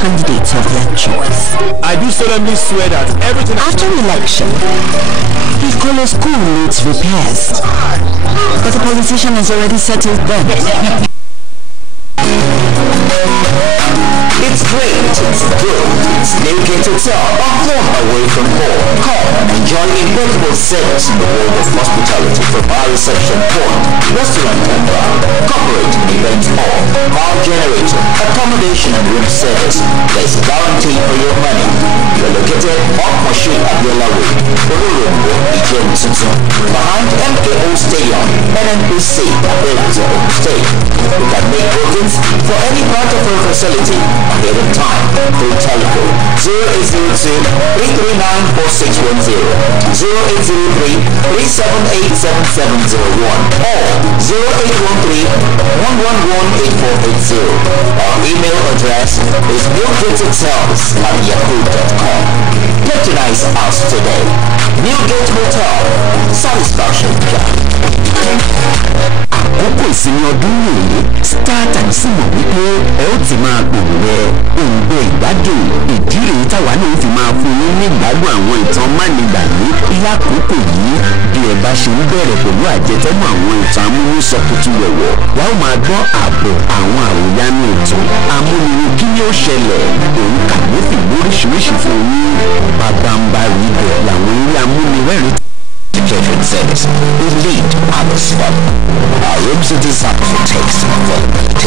candidates of their choice. I do solemnly swear that everything after election, his Kolo school needs repairs, but the politician has already settled them. It's great, it's good, it's Newgate Hotel, a home away from home. Come and enjoy incredible service in the world of hospitality from our reception point, restaurant and bar, corporate event hall, power generator, accommodation and room service. There's a guarantee for your money. You're located off Machine Abiola Way, Ororombo, Ijemusutu, behind MKO Stadium, NNPC, Abeokuta, State. You can make bookings for any part of our facility ahead of time through telephone 0802-339-4610, 0803-378-7701, or 0813-111-8480. Our email address is newgatehotels@yahoo.com. Patronize us today. Newgate Hotel, satisfaction. Àkókò ìsinmi ọdún yìí Star Times sì mọ̀ wípé ẹ ó ti máa gbòǹgbẹ òǹgbẹ ìgbádùn ìdí rèé táwa náà fi máa fún yín ní ìgbádùn àwọn ìtàn mánigbàgbé lákòókò yìí bí ẹ bá ṣe ń bẹ̀rẹ̀ pẹ̀lú àjẹtẹ́mọ̀ àwọn ìtàn amúnúsọkútù wẹ̀wọ̀ wà ó máa gbọ́ ààbọ̀ àwọn àròyánu ìtàn amúnirun kí ni ó ṣẹlẹ̀ òun kàyéfì lóríṣiríṣi fún yín bàbáǹbarì ibẹ̀ làwọn eré amúnirẹ́rìn catering service. We lead others follow. Our rooms are designed for taste and availability.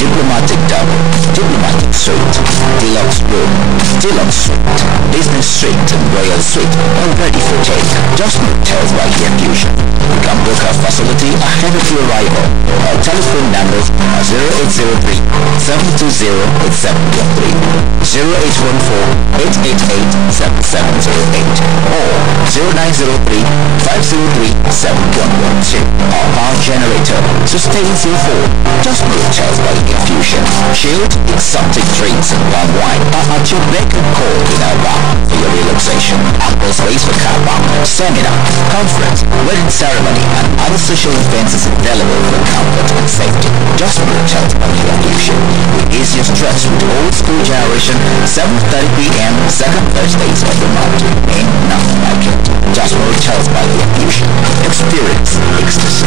Diplomatic double, diplomatic suite, deluxe room, deluxe suite, business suite and royal suite are ready for take. Just hotels by Air Fusion. You can book our facility ahead of your arrival. Our telephone numbers are 0803 720 8713, 0814 888 7708, or 0903 503-7112. Our power generator sustains your phone. Just hotels by Infusion. Chilled, exotic drinks and palm wine are at your beck and call in our bar for your relaxation. Ample space for car park, seminar, conference, wedding ceremony, and other social events is available for comfort and safety. Just hotels by Infusion. The easiest dress with old school generation, 7:30 p.m. second Thursdays of the month. Ain't nothing like it. Just hotels by the Fusion. Experience ecstasy.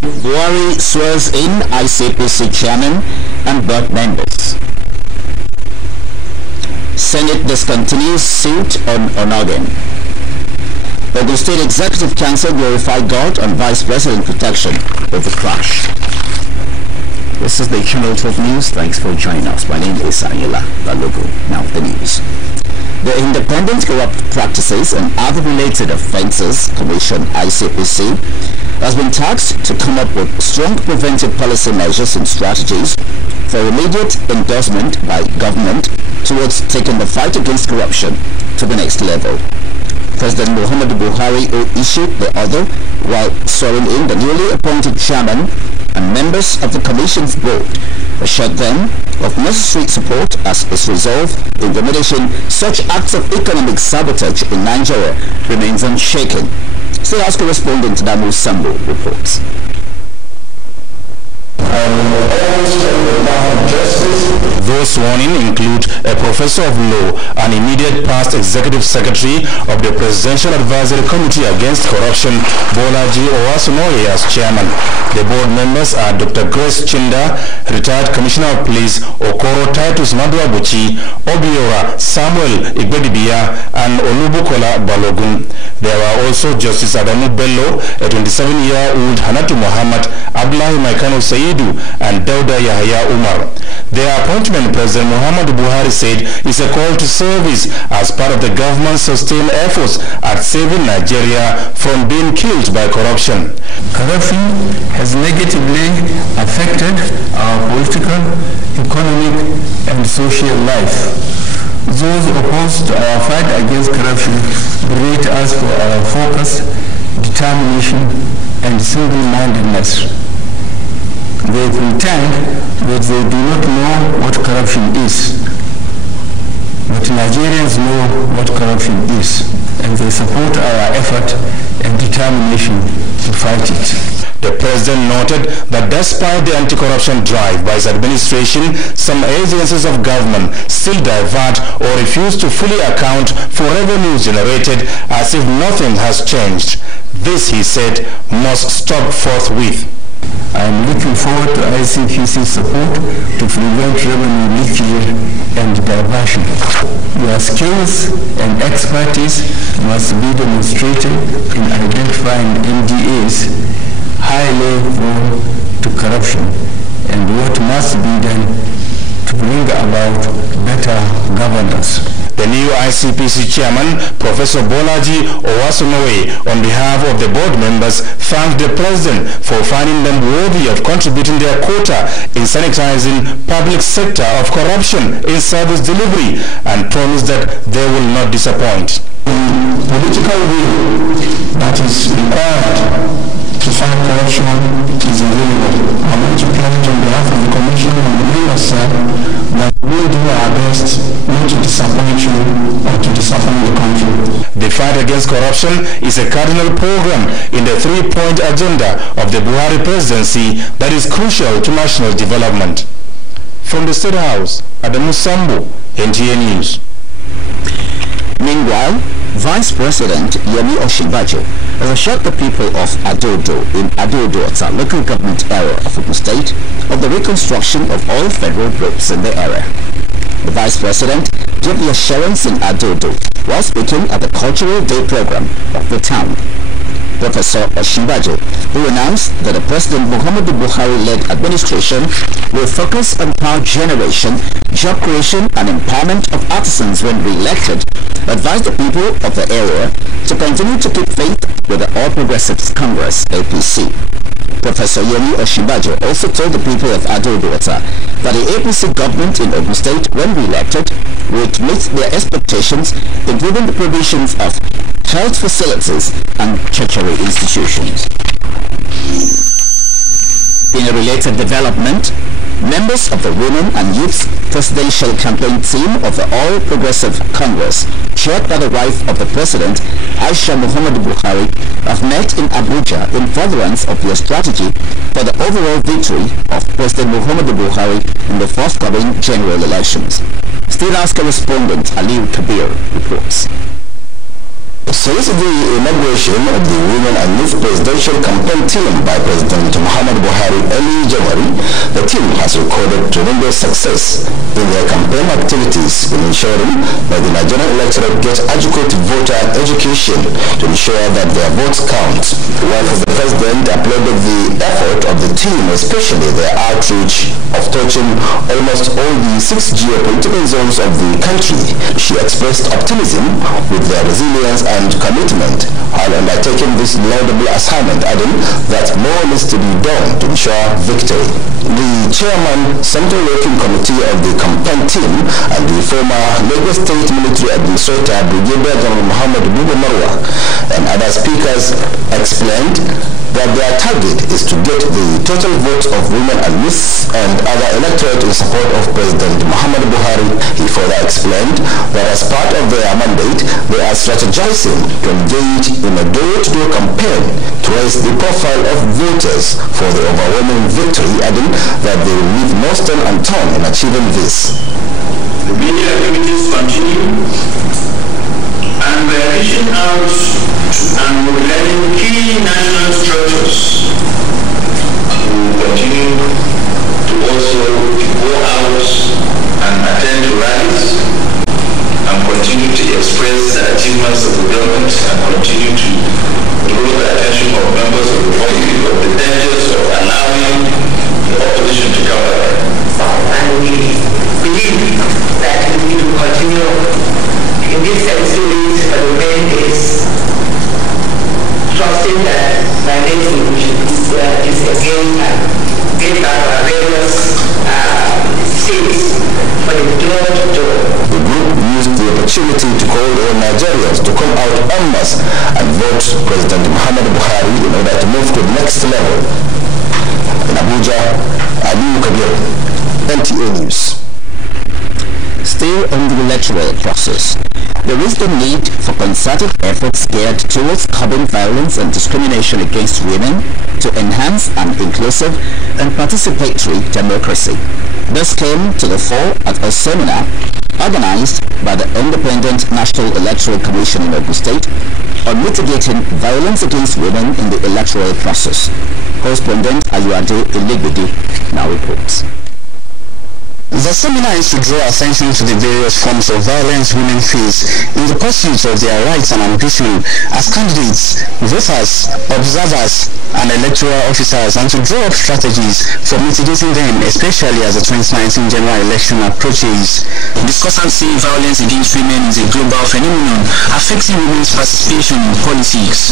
Buhari swears in ICPC chairman and board members. Senate discontinues suit on Onogan. Ogun State Executive Council glorified God on Vice President protection over crash. This is the Channel 12 News. Thanks for joining us. My name is Anila Balogo. Now the news. The Independent Corrupt Practices and Other Related Offences Commission, ICPC, has been tasked to come up with strong preventive policy measures and strategies for immediate endorsement by government towards taking the fight against corruption to the next level. President Muhammadu Buhari issued the order while swearing in the newly appointed chairman and members of the Commission's board, assured them of necessary support as its resolve in diminishing such acts of economic sabotage in Nigeria remains unshaken. State House correspondent Damu Sambo reports. Those sworn in include a professor of law and immediate past executive secretary of the Presidential Advisory Committee Against Corruption, Bolaji Owasunoye, as chairman. The board members are Dr. Grace Chinda, retired Commissioner of Police, Okoro Titus Maduabuchi, Obiora Samuel Igbedibia, and Olubukola Balogun. There are also Justice Adamu Bello, a 27-year-old Hanatu Muhammad, Abdullahi Maikano Saidu, and Dauda Yahya Umar. Their appointment, President Muhammadu Buhari said, is a call to service as part of the government's sustained efforts at saving Nigeria from being killed by corruption. Corruption has negatively affected our political, economic, and social life. Those opposed to our fight against corruption rate us for our focus, determination, and single-mindedness. They pretend that they do not know what corruption is. But Nigerians know what corruption is, and they support our effort and determination to fight it. The president noted that despite the anti-corruption drive by his administration, some agencies of government still divert or refuse to fully account for revenues generated as if nothing has changed. This, he said, must stop forthwith. I am looking forward to ICPC's support to prevent revenue leakage and diversion. Your skills and expertise must be demonstrated in identifying NDAs highly prone to corruption and what must be done to bring about better governance. The new ICPC chairman, Professor Bolaji Owasunoye, on behalf of the board members, thanked the president for finding them worthy of contributing their quota in sanitizing public sector of corruption in service delivery and promised that they will not disappoint. The political will that is required to fight corruption is available. I want to pledge on behalf of the Commission and the members that we will do our best not to disappoint you or to disappoint the country. The fight against corruption is a cardinal program in the three-point agenda of the Buhari presidency that is crucial to national development. From the State House, Adamu Sambu, NTA News. Meanwhile, Vice President Yemi Osinbajo has assured the people of Adodo in Abeokuta local government area of Ogun State of the reconstruction of all federal groups in the area. The Vice President gave the assurance in Adodo while speaking at the Cultural Day program of the town. Professor Osinbajo, who announced that the President Muhammadu Buhari-led administration will focus on power generation, job creation, and empowerment of artisans when re-elected, advised the people of the area to continue to keep faith with the All Progressives Congress, APC. Professor Yemi Osinbajo also told the people of Abeokuta that the APC government in Ogun State, when re-elected, would meet their expectations, including the provisions of health facilities and tertiary institutions. In a related development, members of the Women and Youth Presidential Campaign Team of the All Progressive Congress, chaired by the wife of the President, Aisha Muhammadu Buhari, have met in Abuja in furtherance of their strategy for the overall victory of President Muhammadu Buhari in the forthcoming general elections. State House correspondent Aliu Kabir reports. Since the inauguration of the Women and Youth Presidential Campaign Team by President Muhammadu Buhari early January, the team has recorded tremendous success in their campaign activities in ensuring that the Nigerian electorate gets adequate voter education to ensure that their votes count. While the President applauded the effort of the team, especially their outreach of touching almost all the 6 geopolitical zones of the country, she expressed optimism with their resilience and commitment while undertaking this laudable assignment, adding that more needs to be done to ensure victory. The chairman, Central Working Committee of the campaign team, and the former Lagos State Military Administrator, Brigadier General Muhammad Buba Marwa, and other speakers explained that their target is to get the total votes of women and youth and other electorate in support of President Muhammad Buhari. He further explained that as part of their mandate, they are strategizing to engage in a door-to-door campaign to raise the profile of voters for the overwhelming victory, adding that they will leave no stone unturned in achieving this. The media activities continue, and we are reaching out and mobilizing key national structures. We will continue to also go out and attend to rallies and continue to express the achievements of the government and continue to draw the attention of members of the public of the dangers of allowing the opposition to cover them. And we believe that we need to continue in this spirit for the remaining days, trusting that by next week is again get back our various states for the door-to-door. The group used the opportunity to call on Nigerians to come out en masse and vote President Muhammad Buhari in order to move to the next level. In Abuja, Nta Abeokuta, Nta News. Still on the electoral process, there is the need for concerted efforts geared towards curbing violence and discrimination against women to enhance an inclusive and participatory democracy. This came to the fore at a seminar organized by the Independent National Electoral Commission in Ogun State on mitigating violence against women in the electoral process. Correspondent Ayuade Elegbede now reports. The seminar is to draw attention to the various forms of violence women face in the pursuit of their rights and ambition as candidates, voters, observers, and electoral officers, and to draw up strategies for mitigating them, especially as the 2019 general election approaches. Discussants say violence against women is a global phenomenon affecting women's participation in politics.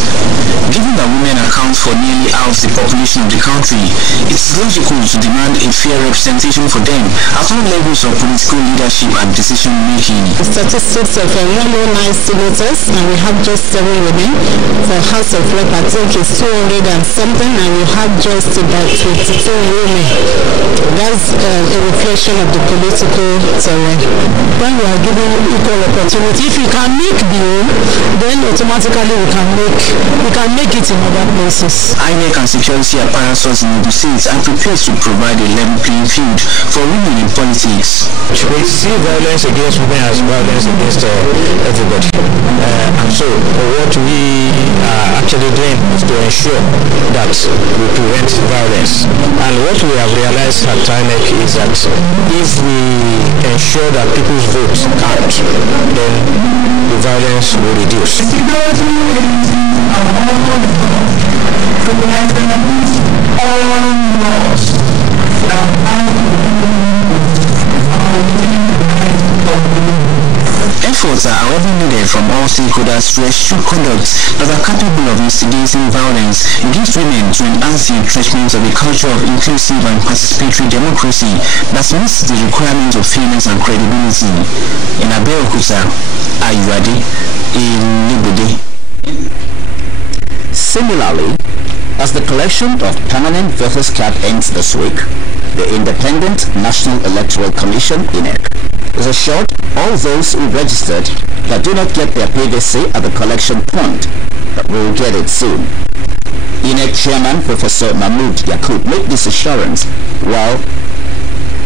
Given that women account for nearly half the population of the country, it is logical to demand a fair representation for them at all levels of political leadership and decision making. The statistics of 109 senators, and we have just 7 women. For House of Rep, I think it's 200 and something, and we have just about 22 women. That's a reflection of the political terrain. When we are given equal opportunity, if we can make the own, then automatically we can make it in other places. INEC and security apparatus in the states are prepared to provide a level playing field for women in politics. We see violence against women as violence against everybody. And so what we are actually doing is to ensure that we prevent violence. And what we have realized at INEC is that if we ensure that people's votes count, then the violence will reduce. Efforts are however needed from all stakeholders to eschew conduct that are capable of instigating violence against women to enhance the entrenchment of a culture of inclusive and participatory democracy that meets the requirements of fairness and credibility. In Abeokuta, Ayuade Elegbede. Similarly, as the collection of permanent voters card ends this week, the Independent National Electoral Commission, INEC, is assured all those who registered that do not get their PVC at the collection point that will get it soon. INEC Chairman Professor Mahmoud Yakub made this assurance while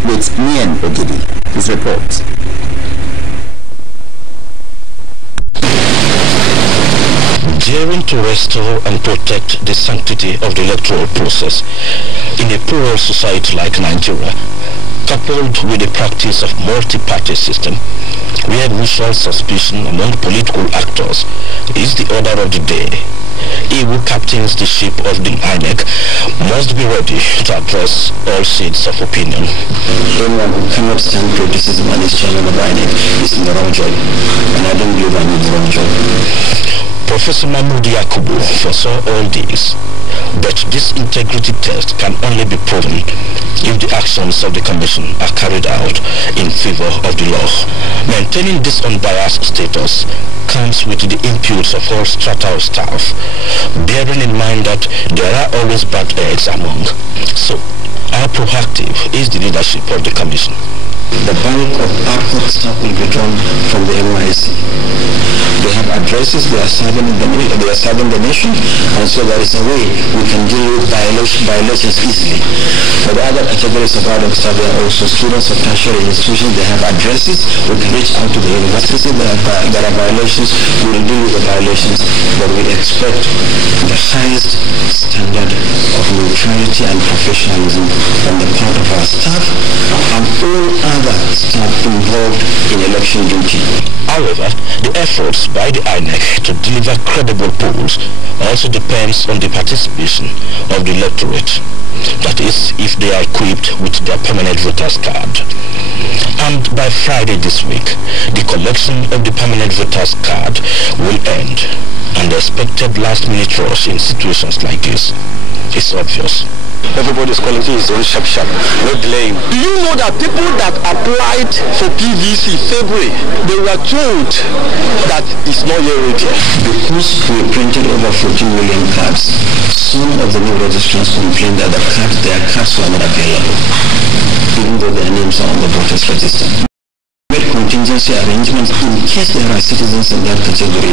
with Nien Ogidi. His report. Daring to restore and protect the sanctity of the electoral process in a plural society like Nigeria, coupled with the practice of multi-party system, where mutual suspicion among political actors is the order of the day. He who captains the ship of the INEC must be ready to address all shades of opinion. Anyone who cannot stand criticism and is chairman of INEC is in the wrong job, and I don't believe I'm in the wrong job. Professor Mahmoud Yakubu foresaw all this, but this integrity test can only be proven if the actions of the Commission are carried out in favor of the law. Maintaining this unbiased status comes with the inputs of all strata of staff, bearing in mind that there are always bad eggs among. So, how proactive is the leadership of the Commission? The bulk of ad hoc staff will be drawn from the NYSC. They have addresses, they are serving the nation, and so there is a way we can deal with violations easily. For the other categories of ad hoc staff, they are also students of tertiary institutions, they have addresses, we can reach out to the university, there are violations, we will deal with the violations, but we expect the highest standard of neutrality and professionalism on the part of our staff and all other staff involved in election duty. However, the efforts by the INEC to deliver credible polls also depends on the participation of the electorate. That is, if they are equipped with their permanent voters card. And by Friday this week, the collection of the permanent voters card will end, and the expected last-minute rush in situations like this is obvious. Everybody's quality is on sharp, no delaying. Do you know that people that applied for PVC February, they were told that it's not yet ready? Because we printed over 14 million cards, some of the new registrants complained that their cards were not available, even though their names are on the voters register. Made contingency arrangements in case there are citizens in that category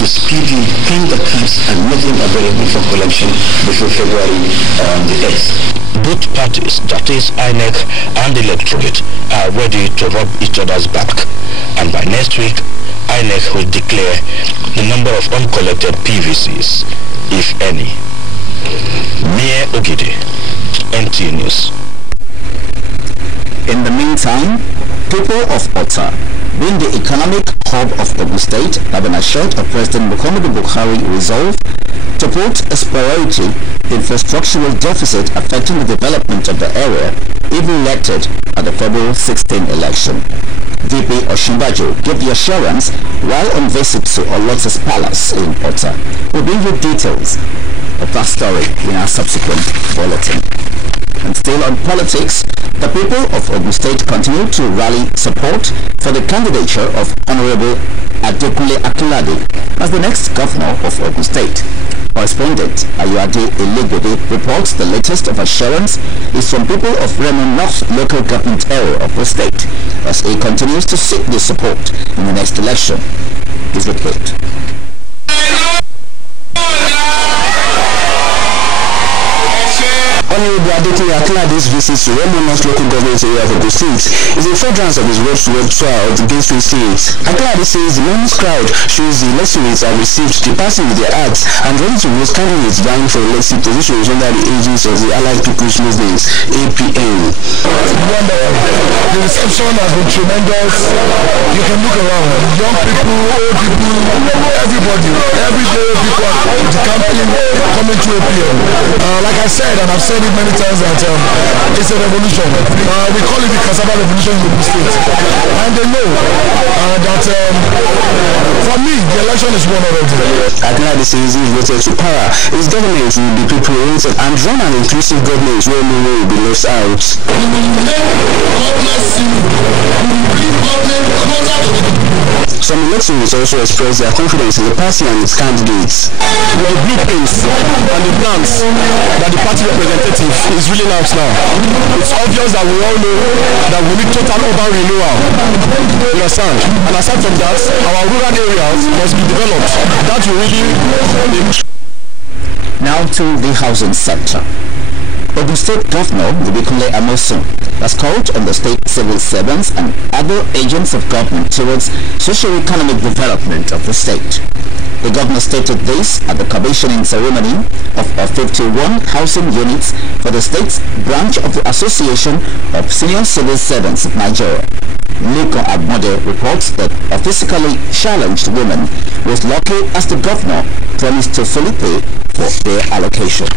to speedily print the cards and make them available for collection before February the 8th. Both parties, that is INEC and the electorate, are ready to rub each other's back, and by next week, INEC will declare the number of uncollected PVCs, if any. Mie Ogide, NT News. In the meantime, people of Ota, being the economic hub of Ogun State, have been assured of President Muhammadu Buhari's resolve to put as priority the infrastructural deficit affecting the development of the area if elected at the February 16 election. VP Oshimbajo gave the assurance while on visit to Olota's Palace in Ota. We'll bring you details of that story in our subsequent bulletin. And still on politics, the people of Ogun State continue to rally support for the candidature of Honorable Nta Abeokuta as the next governor of Ogun State. Correspondent Ayuade Elegede reports the latest of assurance is from people of Remo North local government area of the state as he continues to seek the support in the next election. His report. Honorable Nta Abeokuta's visit to Remo North local government area of Ogun State is in furtherance of his road to work tour of the Gateway State. Abeokuta says the morning's crowd shows the electorates are received departing with their hearts and ready to vote candidates vying for elected positions under the aegis of the Allied People's Movement, APM. Wonderful. The reception has been tremendous. You can look around. Young people, old people, everybody, everyday people are the campaign coming to APM. Like I said, and I've said it many times, that it's a revolution. We call it the cassava revolution in the state. And they know that for me, the election is won already. Abeokuta says he voted to power. His government will be people-oriented and run an inclusive government where no one will be left out. Some electors also expressed their confidence in the party and its candidates. With the blueprints and the plans that the party representative is rolling out now, it's obvious that we all know that we need total urban renewal. You understand? And aside from that, our rural areas must be developed. That will really... Now to the housing sector. Ogun State Governor Nibikule Amosun has called on the state civil servants and other agents of government towards socio-economic development of the state. The governor stated this at the commissioning ceremony of 51 housing units for the state's branch of the Association of Senior Civil Servants of Nigeria. Nico Abmode reports that a physically challenged woman was lucky as the governor promised to fully pay for their allocation.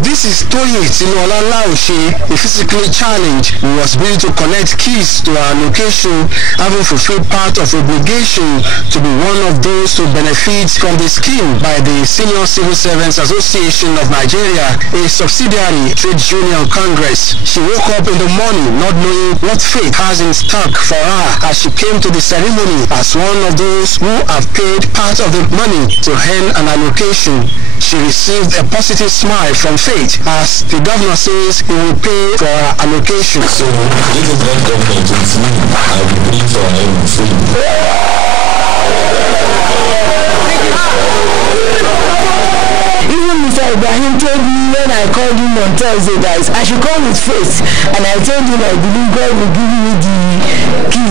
This is Toye Tinola Laoshe, a physically challenged who was willing to connect keys to our location, having fulfilled part of obligation to be one of those to benefit from the scheme by the Senior Civil Servants Association of Nigeria, a subsidiary trade union congress. She woke up in the morning not knowing what fate has in stock for her as she came to the ceremony as one of those who have paid part of the money to earn an allocation. She received a positive smile from Faith as the governor says he will pay for her allocation. So this is not government, it's me. I will pay for her free. Even Mr. Ibrahim told me when I called him on Thursday that I should come with faith, and I told him I believe God will give me the key.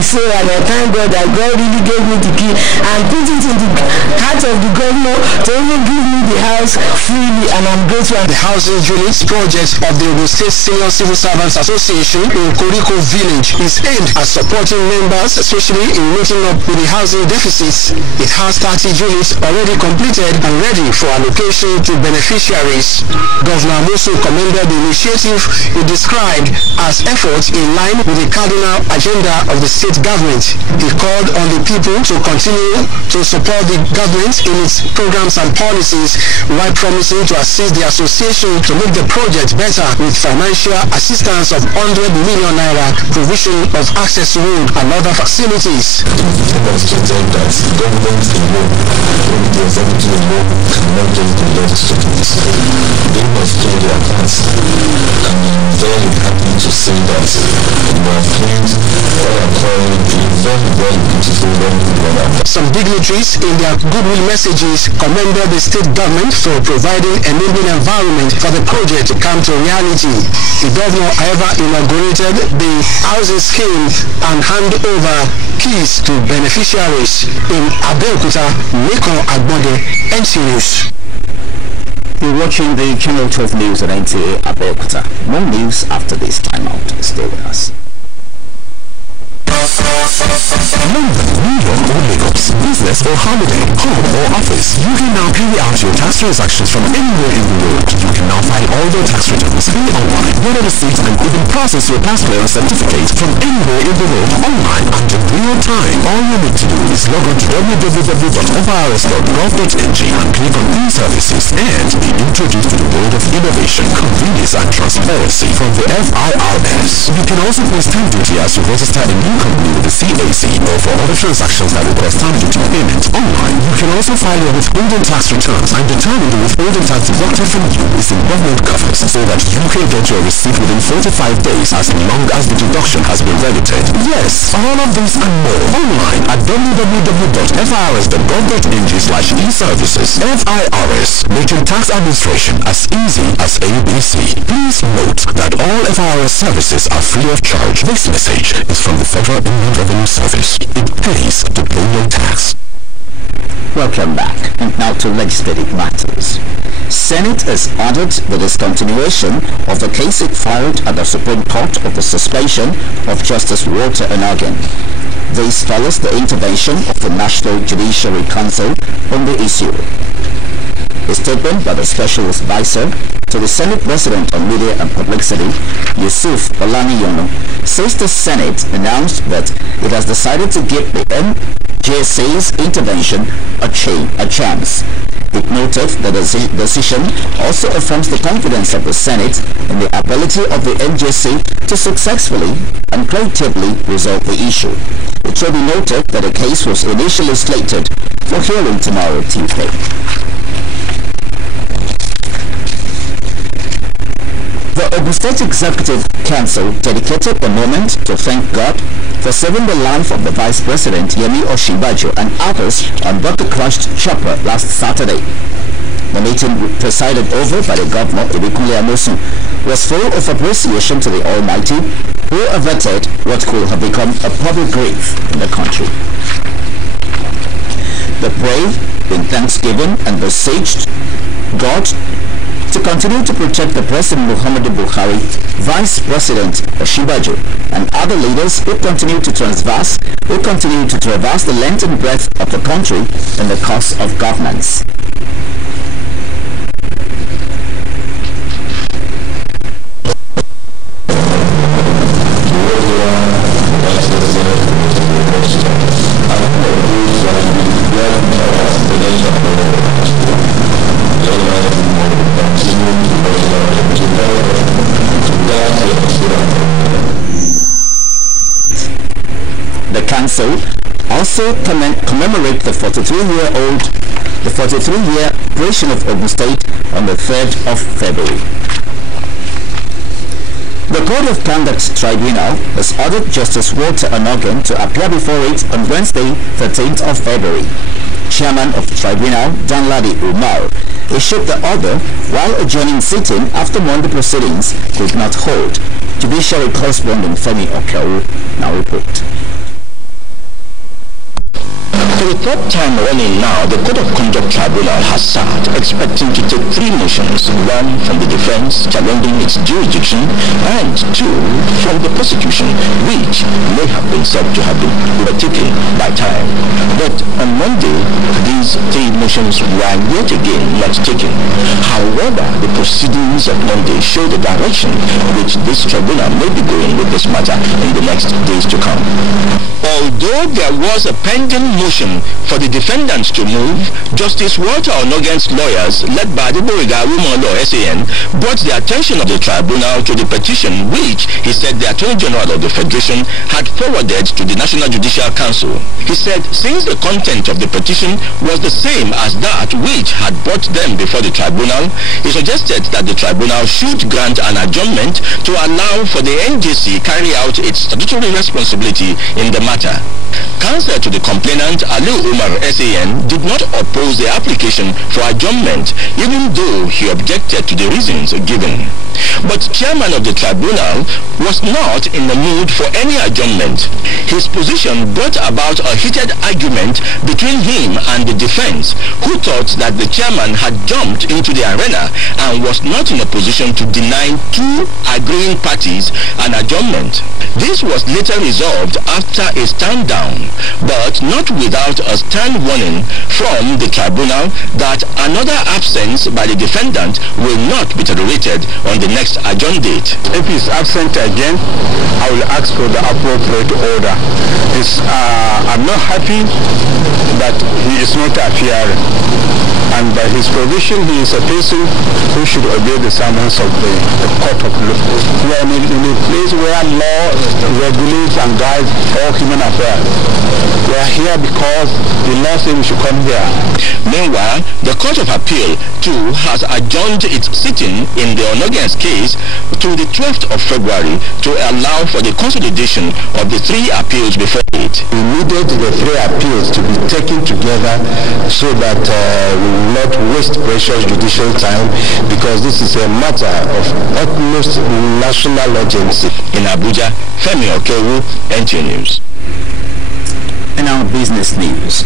So, and I thank God that God really gave me the key and put it in the heart of the governor to even give me the house freely, and I'm grateful. The housing units project of the Ogun State Senior Civil Servants Association in Koriko Village is aimed at supporting members, especially in meeting up with the housing deficits. It has 30 units already completed and ready for allocation to beneficiaries. Governor Amosu commended the initiative he described as efforts in line with the cardinal agenda of the state government. He called on the people to continue to support the government in its programs and policies while promising to assist the association to make the project better with financial assistance of 100 million naira, provision of access road and other facilities. Demonstrated that government alone, the executive alone, cannot just do that to this. They must play their parts. And I'm very happy to say that we have played what I call a very, very beautiful role. Some dignitaries in their goodwill messages commended the state government for providing an enabling environment for the project to come to reality. The governor, however, inaugurated the housing scheme and handed over keys to beneficiaries. In Abeokuta, Nta Abeokuta, NT News. You're watching the Channel 12 News at Nta Abeokuta. More news after this timeout. Stay with us. London, New York or Lagos, business or holiday, home or office, you can now carry out your tax transactions from anywhere in the world. You can now file all your tax returns, pay online, get a receipt and even process your tax clearance certificate from anywhere in the world online and in real time. All you need to do is log on to www.firs.gov.ng and click on e-services and be introduced to the world of innovation, convenience and transparency from the FIRS. You can also pay stamp duty as you register a new company with the CAC or for other transactions that require stamp duty payment online. You can also file your withholding tax returns and determine the withholding tax deducted from you is in government coffers so that you can get your receipt within 45 days as long as the deduction has been credited. Yes, all of this and more online at www.firs.gov.ng/e-services. FIRS, making tax administration as easy as ABC. Please note that all FIRS services are free of charge. This message is from the Federal Inland Revenue Service. It pays to pay your tax. Welcome back. And now to legislative matters. Senate has ordered the discontinuation of the case it filed at the Supreme Court of the suspension of Justice Walter Onogen. This follows the intervention of the National Judiciary Council on the issue. A statement by the Special Advisor to the Senate President on Media and Publicity, Yusuf Olaniyono, says the Senate announced that it has decided to give the NJC's intervention a chance. It noted that the decision also affirms the confidence of the Senate in the ability of the NJC to successfully and creatively resolve the issue. It should be noted that the case was initially slated for hearing tomorrow, Tuesday. The Ogun State Executive Council dedicated a moment to thank God for saving the life of the Vice President Yemi Osinbajo and others on board the crashed chopper last Saturday. The meeting, presided over by the Governor Ibikunle Amosu, was full of appreciation to the Almighty, who averted what could have become a public grief in the country. The brave in thanksgiving and beseeched God to continue to protect the President Muhammadu Buhari, Vice President Osinbajo, and other leaders who continue to traverse the length and breadth of the country in the cause of governance. Council also commemorate the 43-year operation of Ogun State on the 3rd of February. The Code of Conduct Tribunal has ordered Justice Walter Onogen to appear before it on Wednesday, 13th of February. Chairman of the tribunal, Danladi Umar, issued the order while adjourning sitting after Monday proceedings could not hold. Judiciary correspondent Femi Okawu now report. For the third time running now, the Code of Conduct Tribunal has sat expecting to take 3 motions, one from the defense challenging its jurisdiction and 2 from the prosecution, which may have been said to have been overtaken by time. But on Monday, these 3 motions were yet again not taken. However, the proceedings of Monday show the direction which this tribunal may be going with this matter in the next days to come. Although there was a pending motion for the defendants to move, Justice Walter Onogen's lawyers, led by the Boriga Women Law SAN, brought the attention of the tribunal to the petition which he said the Attorney General of the Federation had forwarded to the National Judicial Council. He said since the content of the petition was the same as that which had brought them before the tribunal, he suggested that the tribunal should grant an adjournment to allow for the NJC carry out its statutory responsibility in the matter. Counsel to the complainant, Ali Umar SAN, did not oppose the application for adjournment, even though he objected to the reasons given. But chairman of the tribunal was not in the mood for any adjournment. His position brought about a heated argument between him and the defense, who thought that the chairman had jumped into the arena and was not in a position to deny 2 agreeing parties an adjournment. This was later resolved after a stand down, but not without a stern warning from the tribunal that another absence by the defendant will not be tolerated on the next adjourned date. If he's absent again, I will ask for the appropriate order. I'm not happy that he is not appearing. And by his provision, he is a person who should obey the summons of the court of law. We are in a place where law regulates and guides all human affairs. We are here because the law says we should come here. Meanwhile, the Court of Appeal too has adjourned its sitting in the Onogen's case to the 12th of February to allow for the consolidation of the 3 appeals before it. We needed the 3 appeals to be taken together so that we will not waste precious judicial time, because this is a matter of utmost national urgency. In Abuja, Femi Okawu, NTA News. And now business news.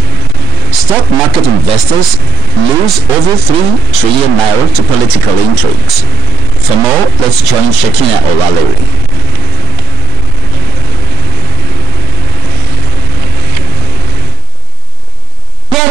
Stock market investors lose over 3 trillion naira to political intrigues. For more, let's join Shekina Olalere.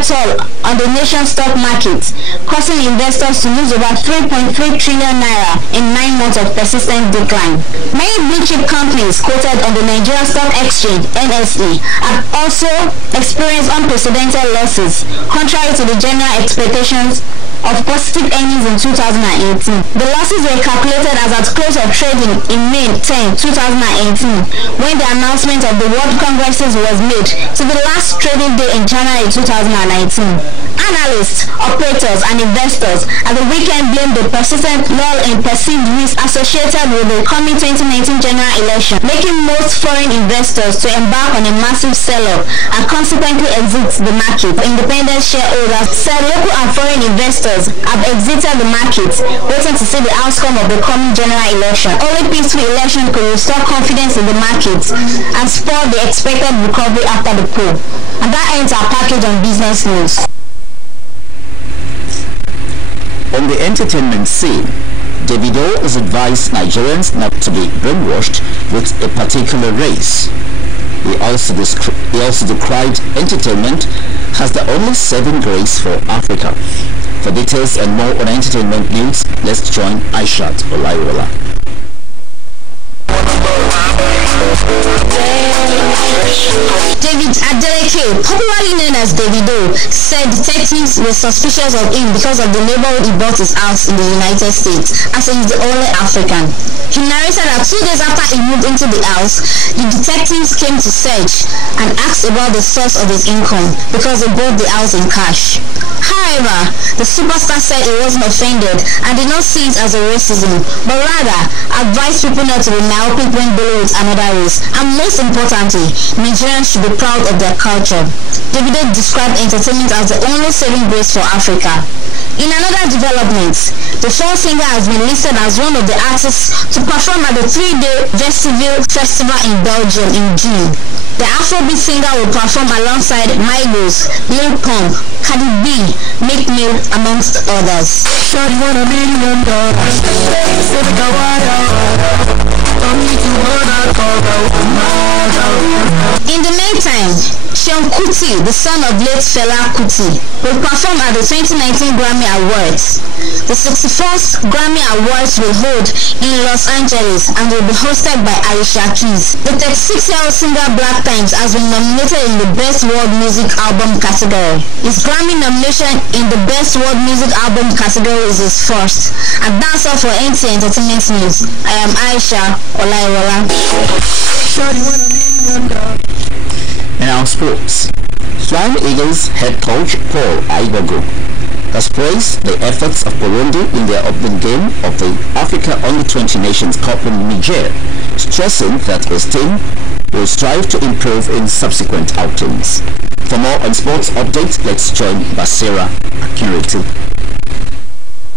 Toll on the nation's stock market, causing investors to lose about 3.3 trillion naira in 9 months of persistent decline. Many blue chip companies quoted on the Nigerian Stock Exchange (NSE) have also experienced unprecedented losses, contrary to the general expectations of positive earnings in 2018. The losses were calculated as at close of trading in May 10, 2018, when the announcement of the World Congresses was made, to the last trading day in January 2019. Analysts, operators, and investors at the weekend blamed the persistent lull in perceived risk associated with the coming 2019 general election, making most foreign investors to embark on a massive sell-off and consequently exit the market. Independent shareholders said local and foreign investors have exited the market, waiting to see the outcome of the coming general election. Only peaceful election could restore confidence in the market and spur the expected recovery after the poll. And that ends our package on business news. On the entertainment scene, Davido has advised Nigerians not to be brainwashed with a particular race. He also decried entertainment as the only saving grace for Africa. For details and more on entertainment news, let's join Aishat Olaiwola. David Adeleke, popularly known as Davido, said detectives were suspicious of him because of the neighborhood he bought his house in the United States, as he is the only African. He narrated that 2 days after he moved into the house, the detectives came to search and asked about the source of his income because they bought the house in cash. However, the superstar said he wasn't offended and did not see it as a racism, but rather advised people not to be myopic when dealing with another race, and most importantly, Nigerians should be proud of their culture. Davido described entertainment as the only saving grace for Africa. In another development, the soul singer has been listed as one of the artists to perform at the 3-day Vestiville Festival in Belgium in June. The Afrobeat singer will perform alongside Migos, Lil Pump, Cardi B, Meek Mill, amongst others. In the meantime, Sean Kuti, the son of late Fela Kuti, will perform at the 2019 Grammy Awards. The 61st Grammy Awards will hold in Los Angeles and will be hosted by Alicia Keys. The 36-year-old singer Black Times has been nominated in the Best World Music Album category. His Grammy nomination in the Best World Music Album category is his first. And that's all for NTA Entertainment News. I am Aisha Olaiwola. In our sports, Flying Eagles head coach Paul Aibogo has praised the efforts of Burundi in their opening game of the Africa Under-20 Nations Cup in Niger, stressing that his team will strive to improve in subsequent outings. For more on sports updates, let's join Basira Akinriti.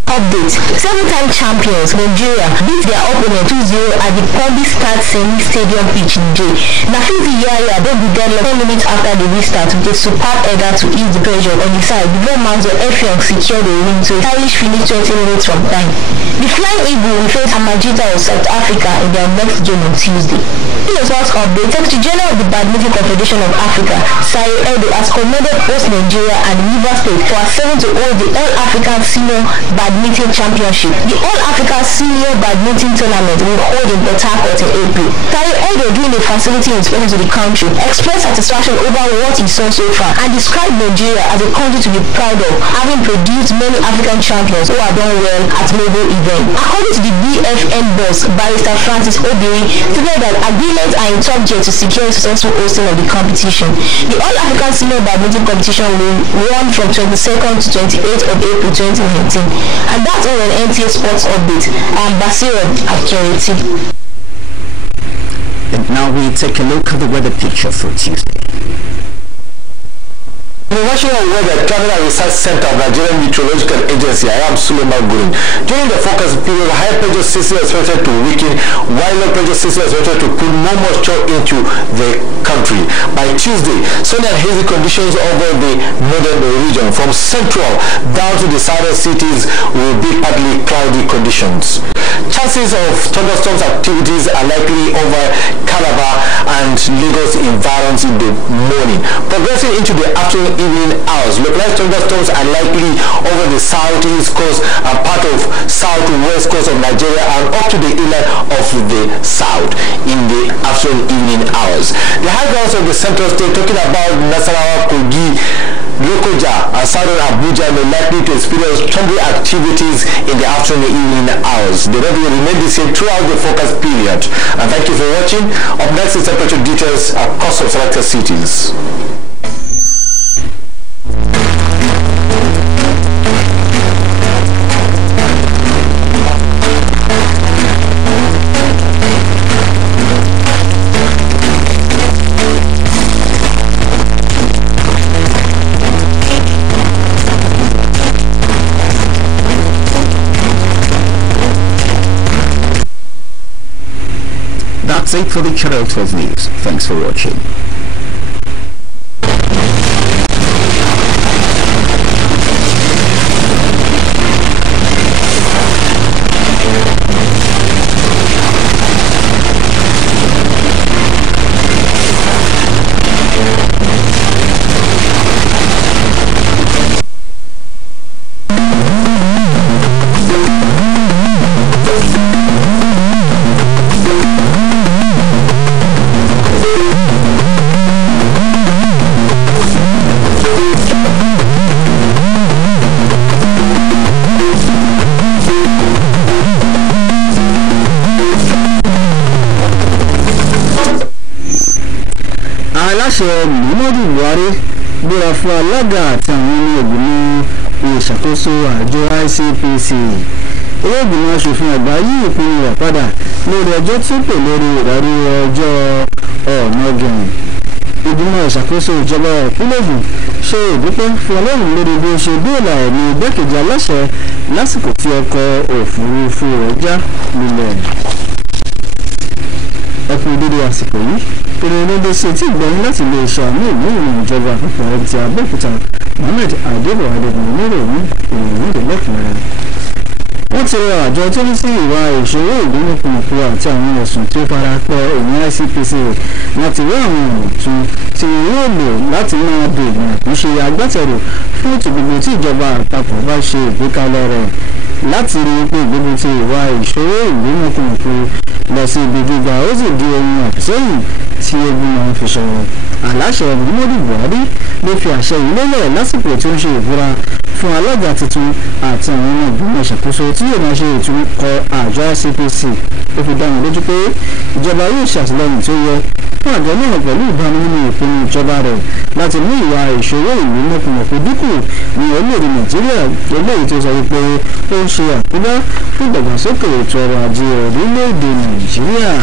Update. 7-time champions Nigeria beat their opponent 2-0 at the Pombi Start Semi Stadium pitch in J. Nafizi Yaya broke the deadlock 10 minutes after the restart with a superb header to ease the pressure on the side before Manzo Effiong secured the win to a stylish finish 20 minutes from time. The Flying Eagle will face Amajita of South Africa in their next game on Tuesday. In the sports update, Secretary General of the Badminton Confederation of Africa, Sayo Edo, has commended both Nigeria and River State for accepting to hold the All-African Senior Badminton Championship. The All-Africa Senior Badminton Tournament will hold in Port Harcourt in April. Sayo Edo, during the facility inspection to the country, expressed satisfaction over what he saw so far and described Nigeria as a country to be proud of, having produced many African champions who have done well at global events. According to the BFN boss, Barrister Francis Obiri, stated that agreements are in top gear to secure successful hosting of the competition. The All-African Senior Badminton Competition will run from 22nd to 28th of April 2019. And that's all on NTA Sports Update. I am Basira Akinriti. And now we take a look at the weather picture for Tuesday. The National Weather Travel and Research Center of Nigerian Meteorological Agency, I am Suleiman Gurin. During the forecast period, high pressure system is expected to weaken, while low pressure system is expected to put more moisture into the country. By Tuesday, sunny and hazy conditions over the northern region. From central down to the southern cities will be partly cloudy conditions. Chances of thunderstorms activities are likely over Calabar and Lagos environs in the morning. Progressing into the afternoon evening hours, localized thunderstorms are likely over the southeast coast and part of southwest coast of Nigeria and up to the inland of the south in the afternoon evening hours. The high grounds of the central state, talking about Nasarawa, Kogi, Lokoja and southern Abuja, may likely to experience thundery activities in the afternoon evening hours. The weather will remain the same throughout the forecast period. And thank you for watching. Up next is temperature details across some selected cities. That's it for the Channel 12 News. Thanks for watching. aláṣẹ Muhammadu Buhari gbéra fún alága àti àwọn ọmọ ìgbìmọ̀ ìṣàkóso àjọ ICPC. ilé ìgbìmọ̀ aṣòfin àgbà yí ìpinnu rẹ̀ padà lórí ẹjọ́ tí ó pè lórí ìdarí ọjọ́ ọ̀nàgàn. ìgbìmọ̀ ìṣàkóso ìjọba ìpínlẹ̀ Ògùn ṣe ìdúpẹ́ fún Ọlọ́run lórí bí ó ṣe dóòlà ẹ̀mí igbákejì aláṣẹ lásìkò tí ọkọ̀ òfurufú rẹ̀ já lulẹ̀. ẹ kú dédé àsìkò yìí ìròyìn lóde sí etí ìgbọ́yìn láti lè ṣe àmì ìmúhùn ìjọba àpapọ̀ Nta Abeokuta Mohammed Adebuwade níròyìn ìròyìn ìdẹ́lẹ́kùnrin. wọ́n ti rọ àjọ tó ní sí ìwà ìṣòwò ìgbónúkùnùkù àti àwọn ẹ̀sùn tí ó fara pẹ́ òun ICPC láti wá àwọn ọ̀nà tún tí wọ́n yóò lò láti máa dènà àtúnṣe agbátẹrù fún ètò gbogbo tí ìjọba àpapọ̀ bá ṣe ìgbékalẹ̀ rẹ̀ láti rí pé ìgbógun ti ìwà ìṣòwò ìgbónúkùnùkù lọ sí ibi gíga ó sì di ohun àfisẹ́yìn tí ogun máa ń fi ṣọ̀rọ̀. aláṣẹ Muhammadu Buhari ló fi àṣẹ yìí lélẹ̀ lásìkò tí ó ń ṣe ìbúra fún alága tuntun àti àwọn ọmọ ìgbìmọ̀ ìṣàkóso tí yóò máa ṣe ìtúnkọ àjọ ICPC. ó fi dá wọn lójú pé ìjọba yóò ṣàtìlẹ́yìn tó yẹ fún àjọ náà pẹ̀lú ìbámu nínú ìpinnu ìjọba rẹ̀ láti mú ìwà ìṣòwò ìlú mọ̀kùmọ̀kù dínkù ní orílẹ̀-èdè Nàìjíríà eléyìí tó sọ wípé ó ń ṣe àkóbá fún ìdàgbàsókè ètò ọrọ̀ ajé orílẹ̀-èdè Nàìjíríà.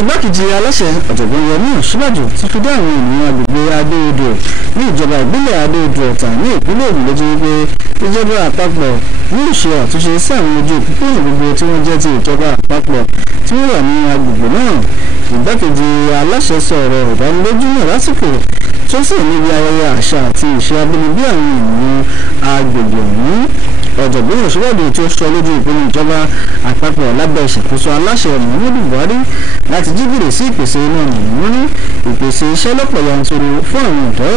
igbákejì aláṣẹ ọ̀jọ̀gbọ́n Yẹmí Ọ̀ṣínbàjò ti fi dá àwọn ènìyàn agbègbè Adó-Odò ní ìjọba ìbílẹ̀ Adó-Odò Ọ̀tà ní ìpínlẹ̀ Ògùn lójú wípé ìjọba àpapọ̀ yóò ṣe àtúnṣe sí àwọn ojú òpópónà gbogbo tí wọ́n jẹ́ ti ìjọba àpapọ̀ tí wọ́n wà ní agbègbè náà. ìgbákejì aláṣẹ sọ̀rọ̀ ìdánilójú náà lásìkò tó sì níbi ayẹyẹ àṣà àti ìṣe abínibí àwọn ènìyàn agbègbè ọ̀hún. ọ̀jọ̀gbọ́n Ọ̀ṣínbàjò tí ó sọ lójú ìpinnu ìjọba àpapọ̀ lábẹ́ ìṣàkóso aláṣẹ Muhammadu Buhari láti jígìrì sí ìpèsè iná mọ̀nàmọ́ná ìpèsè iṣẹ́ lọ́pọ̀ yanturu fún àwọn ọ̀dọ́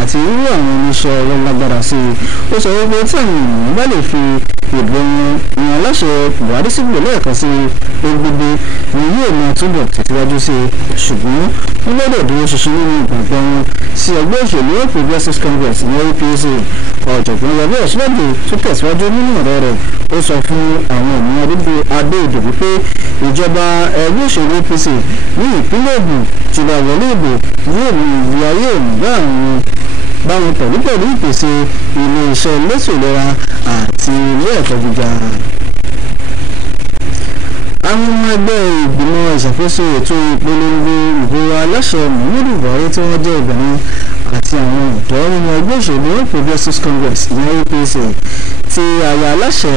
àti irú àwọn oníṣẹ́ ọwọ́ lágbára sí i. ó sọ wípé tí àwọn ènìyàn bá lè fi ìbò wọn yan aláṣẹ Buhari sípò lẹ́ẹ̀kan sí gbogbo ni yóò máa túbọ̀ tẹ̀síwájú sí i. ṣùgbọ́n wọ́n gbọ́dọ̀ dúró ṣinṣin nínú ìgbàgbọ́ wọn sí ẹgbẹ́ òṣèlú All Progressives Congress ní APC. ọ̀jọ̀gbọ́n Yẹmí Ọ̀ṣínbàjò tó tẹ̀síwájú nínú ọ̀rọ̀ rẹ̀ ó sọ fún àwọn ènìyàn Adó-Odò wípé ìjọba ẹgbẹ́ òṣèlú APC ní ìpínlẹ̀ Ògùn ti lọ wọlé ìbò yóò mú ìwé ayé òní bá wọn pẹ̀lú ìpèsè ilé iṣẹ́ elétò ìlera àti ilé ẹ̀kọ́ gíga. àwọn ọmọ ẹgbẹ́ ìgbìmọ̀ ìṣàkóso ètò ìpolongo ìbò aláṣẹ Muhammadu Buhari tí wọ́n jẹ́ obìnrin àti àwọn ọ̀dọ́ nínú ẹgbẹ́ òṣèlú All Progressives Congress ní APC ti àyà aláṣẹ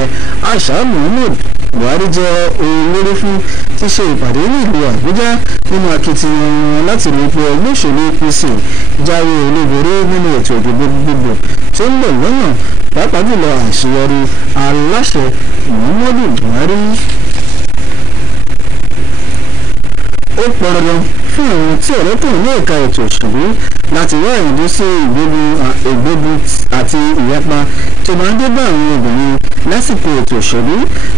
Aisha Muhammad Buhari jẹ́ olórí fún ti ṣe ìpàdé ní ìlú Àbújá nínú akitiyan wọn láti rí pé ẹgbẹ́ òṣèlú APC jáwé olúborí nínú ètò ìdìbò gbogbo tó ń bọ̀ lọ́nà pàápàá jùlọ àṣeyọrí aláṣẹ Muhammadu Buhari. ó pọn dandan fún àwọn tí ọ̀rọ̀ tó ní ẹ̀ka ètò òṣèlú láti wá ìdí sí ìgbógun àti ìyapa tó máa ń dé bá àwọn obìnrin lásìkò ètò òṣèlú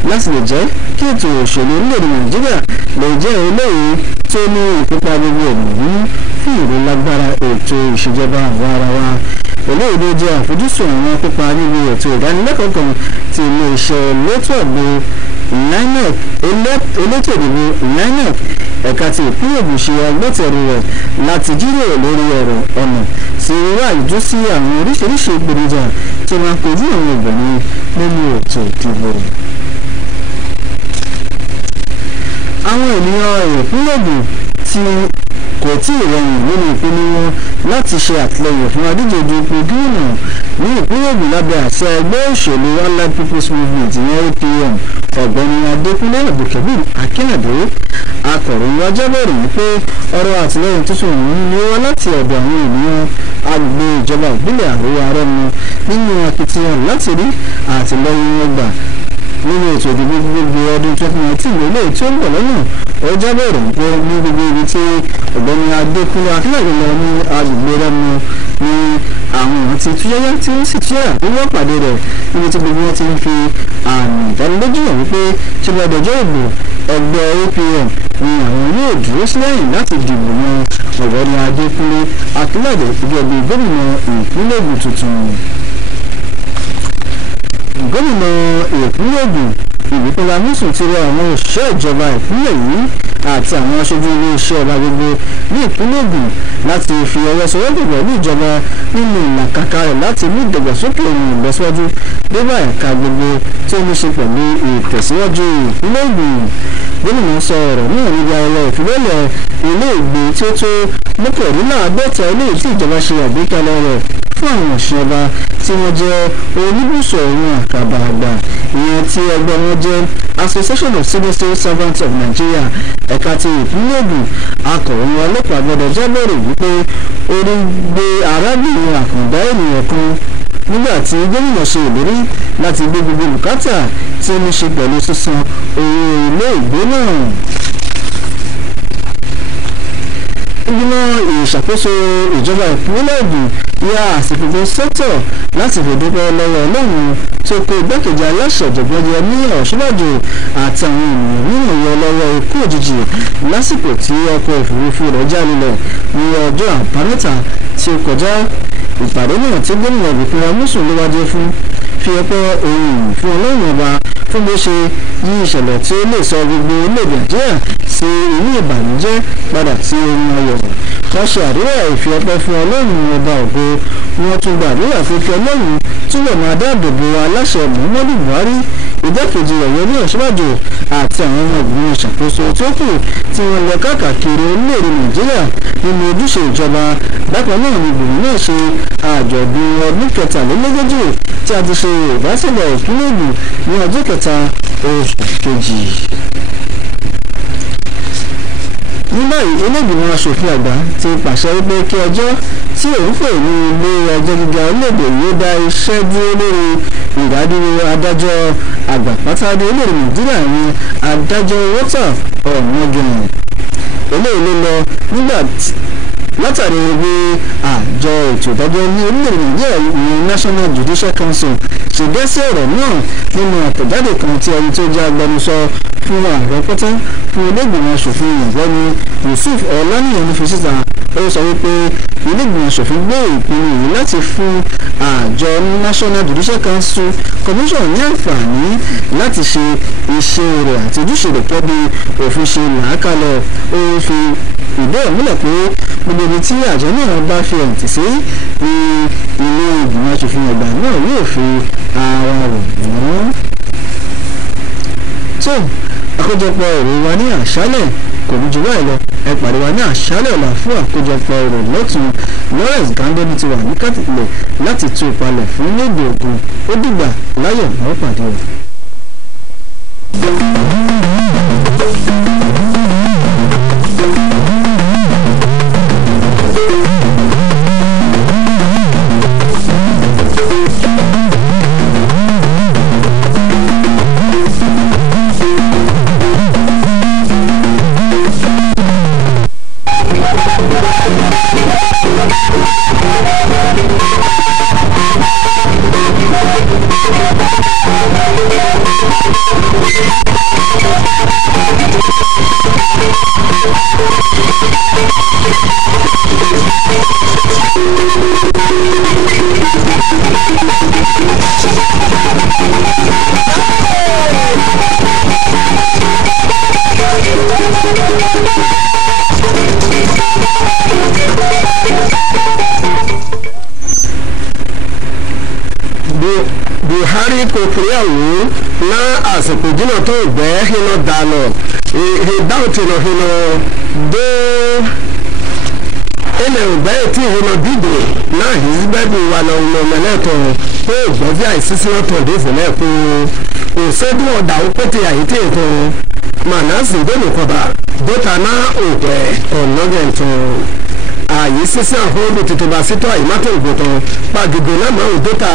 láti lè jẹ́ kí ètò òṣèlú orílẹ̀-èdè Nàìjíríà lè jẹ́ eléyìí tó ní ìkópa gbogbo ènìyàn fún ìrólágbára ètò ìṣèjọba àwa ara wa. eléyìí ló jẹ́ àfojúsùn àwọn akópa níbi ètò ìdánilẹ́kọ̀ọ́ kan tí ilé-iṣẹ́ elétò ààbò elétò ìdìbò INEC ẹ̀ka ti ìpínlẹ̀ Ògùn ṣe agbátẹrù rẹ̀ láti jíròrò lórí ọ̀rọ̀ ọ̀nà tí wíwá ìjú sí àwọn oríṣiríṣi ìpèníjà tí máa kojú àwọn obìnrin nínú ètò ìdìbò. àwọn ènìyàn ìpínlẹ̀ Ògùn tí kò tí ì rọrùn nínú ìpinnu wọn láti ṣe àtìlẹyìn fún adíje du ipò gómìnà ní ìpínlẹ̀ Ògùn lábẹ́ àṣẹ ẹgbẹ́ òṣèlú Allied People's Movement ní APM ọ̀gbẹ́ni Adékúnlé Abdulkabir Akínàdé. akọ̀ròyìn ajábọ̀ rẹ̀ wípé ọ̀rọ̀ àtìlẹyìn tuntun ọ̀hún ni wọ́n láti ọ̀dọ̀ àwọn ènìyàn agbègbè ìjọba ìbílẹ̀ Àríwá Rẹ́mọ nínú akitiyan láti rí àtìlẹyìn wọn gbà nínú ètò ìdìbò gbogbo ọdún 2019 lélẹ̀ tí ó ń bọ̀ lọ́nà. ó jábọ̀ rẹ̀ wípé ní gbogbo ibi tí ọ̀gbẹ́ni Adékúnlé Akínàdé lọ ní agbègbè Rẹ́mọ ní àwọn èèyàn ti túyáyá tí wọ́n sì túyáyá tí wọ́n pàdé rẹ̀ níbi tí gbogbo wọn ti ń fi àmì ìdánilójú hàn wípé tí wọ́n dọjọ́ ìbò ẹgbẹ́ APM ni àwọn yóò dúró sílẹ̀yìn láti dìbò yan ọ̀gbẹ́ni Adékúnlé Akínàdé gẹ́gẹ́ bí gómìnà ìpínlẹ̀ Ògùn tuntun. gómìnà ìpínlẹ̀ Ògùn Ìbíkọ́lá Amósùn ti rọ àwọn òṣìṣẹ́ ìjọba ìpínlẹ̀ yìí àti àwọn aṣojú iléeṣẹ́ ọba gbogbo ní ìpínlẹ̀ Ògùn láti fi ọwọ́ sowọ́pọ̀ pẹ̀lú ìjọba nínú ìlàkàkà rẹ̀ láti mú ìdàgbàsókè ohun ìlọsíwájú débà ẹ̀ka gbogbo tí ó ní ṣe pẹ̀lú ìtẹ̀síwájú ìpínlẹ̀ Ògùn. Gómìnà sọ ọ̀rọ̀ náà níbi ayẹyẹ ìfilọ́lẹ̀ ilé ìgbé tí ó tó mọ́kànléláàádọ́ta ilé tí ìjọba ṣe àgbékalẹ̀ rẹ̀ fún àwọn òṣìṣẹ́ ọba tí wọ́n jẹ́ oníbùsọ̀ ohun àkàbà àgbà ìyẹn tí ẹgbẹ́ wọn jẹ́ Association of Civil Servants of Nigeria ẹ̀ka ti ìpínlẹ̀ Ògùn. Akọ̀ròyìn ọlọ́pàá gbọdọ̀ jábọ̀rẹ̀ wípé orí gbé arábìnrin àkàndá ènìyàn kan nígbà tí gómìnà ṣe ìlérí láti gbé gbogbo bùkátà tí ó ní ṣe pẹ̀lú sísan owó ilé ìgbé náà. Ìgbìmọ̀ ìṣàkóso ìjọba ìpínlẹ̀ Ògùn ya àsìkò tó sọ́tọ̀ láti fòdúpẹ́ lọ́wọ́ Ọlọ́run tó kó igbákejì aláṣẹ ọ̀jọ̀gbọ́n Yẹmí Ọ̀ṣínbàjò àti àwọn ènìyàn nínú ìyọ lọ́wọ́ ikú òjijì lásìkò tí ọkọ̀ òfurufú rẹ̀ já lulẹ̀ ní ọjọ́ àbámẹ́ta tí ó kọjá. Ìpàdé náà tí gómìnà ìbùkún amúsùn ló wájú fún fi ọpẹ́ ohun fún Ọlọ́run ọba fún bó ṣe yí ìṣẹ̀lẹ̀ tí ó lè sọ gbogbo orílẹ̀-èdè Nàìjíríà sí inú ìbànújẹ́ padà sí ohun ayọ̀. Wọ́n ṣe àdúrà ìfi ọpẹ́ fún Ọlọ́run ọba ògo. Wọ́n tún gbàdúrà pé kí Ọlọ́run túbọ̀ máa dáàbò bo aláṣẹ Muhammadu Buhari, igbákejì rẹ̀ Yẹmí Ọ̀ṣínbàjò àti àwọn ọmọ ìgbìmọ̀ ìṣàkóso tó kù tí wọ́n lọ káàkiri orílẹ̀-èdè Nàìjíríà nínú ojúṣe ìjọba. Bákan náà ni ìgbìmọ̀ náà ṣe àjọ̀dún ọdún kẹtàlélógójì tí a ti ṣe ìdásílẹ̀ ìpínlẹ̀ Ògùn ní ọjọ́ kẹta oṣù kejì. Ní báyìí ilé-ìgbìmọ̀ aṣòfin àgbà ti pàṣẹ wípé kí ọjọ́ tí òun fè ní ilé ẹjọ́ gíga orílẹ̀-èdè yìí dá iṣẹ́ dúró lórí ìdádúró adájọ́ àgbà pátá ní orílẹ̀-èdè Nàìjíríà ní adájọ́ Walter Ọ̀nàgẹ̀n. Eléyìí ló lọ nígbà látàrí bí àjọ ètò ìdájọ́ ní orílẹ̀-èdè Nàìjíríà ní National Judicial Council ṣe dá sí ọ̀rọ̀ náà nínú àtẹ̀jáde kan tí ẹni tó jẹ́ agbẹnusọ fún ààrẹ pátá fún ilé-ìgbìmọ̀ aṣòfin ìyàgbẹ́ni Yusuf Ọláníyàn fi síta. Ó sọ wípé ilé-ìgbìmọ̀ aṣòfin gbé ìpinnu yìí láti fún àjọ National Judicial Council Commission ní àǹfààní láti ṣe iṣẹ́ rẹ̀ àti ojúṣe rẹ̀ kẹ́ bí òfin ṣe làákàlẹ̀. Ó fi ìdí ẹ̀ múlẹ̀ pé gbogbo ibi tí àjọ náà bá fi ẹ̀ǹtì sí ní ilé ìgbìmọ̀ aṣòfin àgbà náà yóò fi ara rẹ̀ mọ́. tó àkójọpọ̀ èrò wa ní àṣálẹ̀ kò ní jù báyìí lọ. Ẹ pàdé wa ní àṣálẹ̀ ọ̀la fún àkójọpọ̀ èrò lọ́tún. Lawrence Gandoni ti wà ní kátìlẹ̀ láti tú ìpalẹ̀ fún lédè Ògùn. Ó dìgbà láyọ̀ náà pàdé o. Buhari kò fìyàwó ná àsìkò jìnnà tó gbẹ́ hinna dànù ìdáhùntìnà hinna dé ilẹ̀ ògbẹ́ tí hinna dìbò náà hìzíbẹ́bù wà lọ́wọ́ mẹ́lẹ́tọ̀ pé gbọ́dí àìsísí ọ̀tọ̀ dé fúnlẹ̀ kó òṣèlú ọ̀dà ó pété àyètè ètò mànásì dẹ́nukọ̀bà dọ́tà náà ògbẹ́ ọ̀nàgẹ̀ntàn. ààyè sísẹ́ àhóòdù tètè bá sítọ́ àyèmátò ògbótọ́ pàgìdò náà máa ń dọ́ta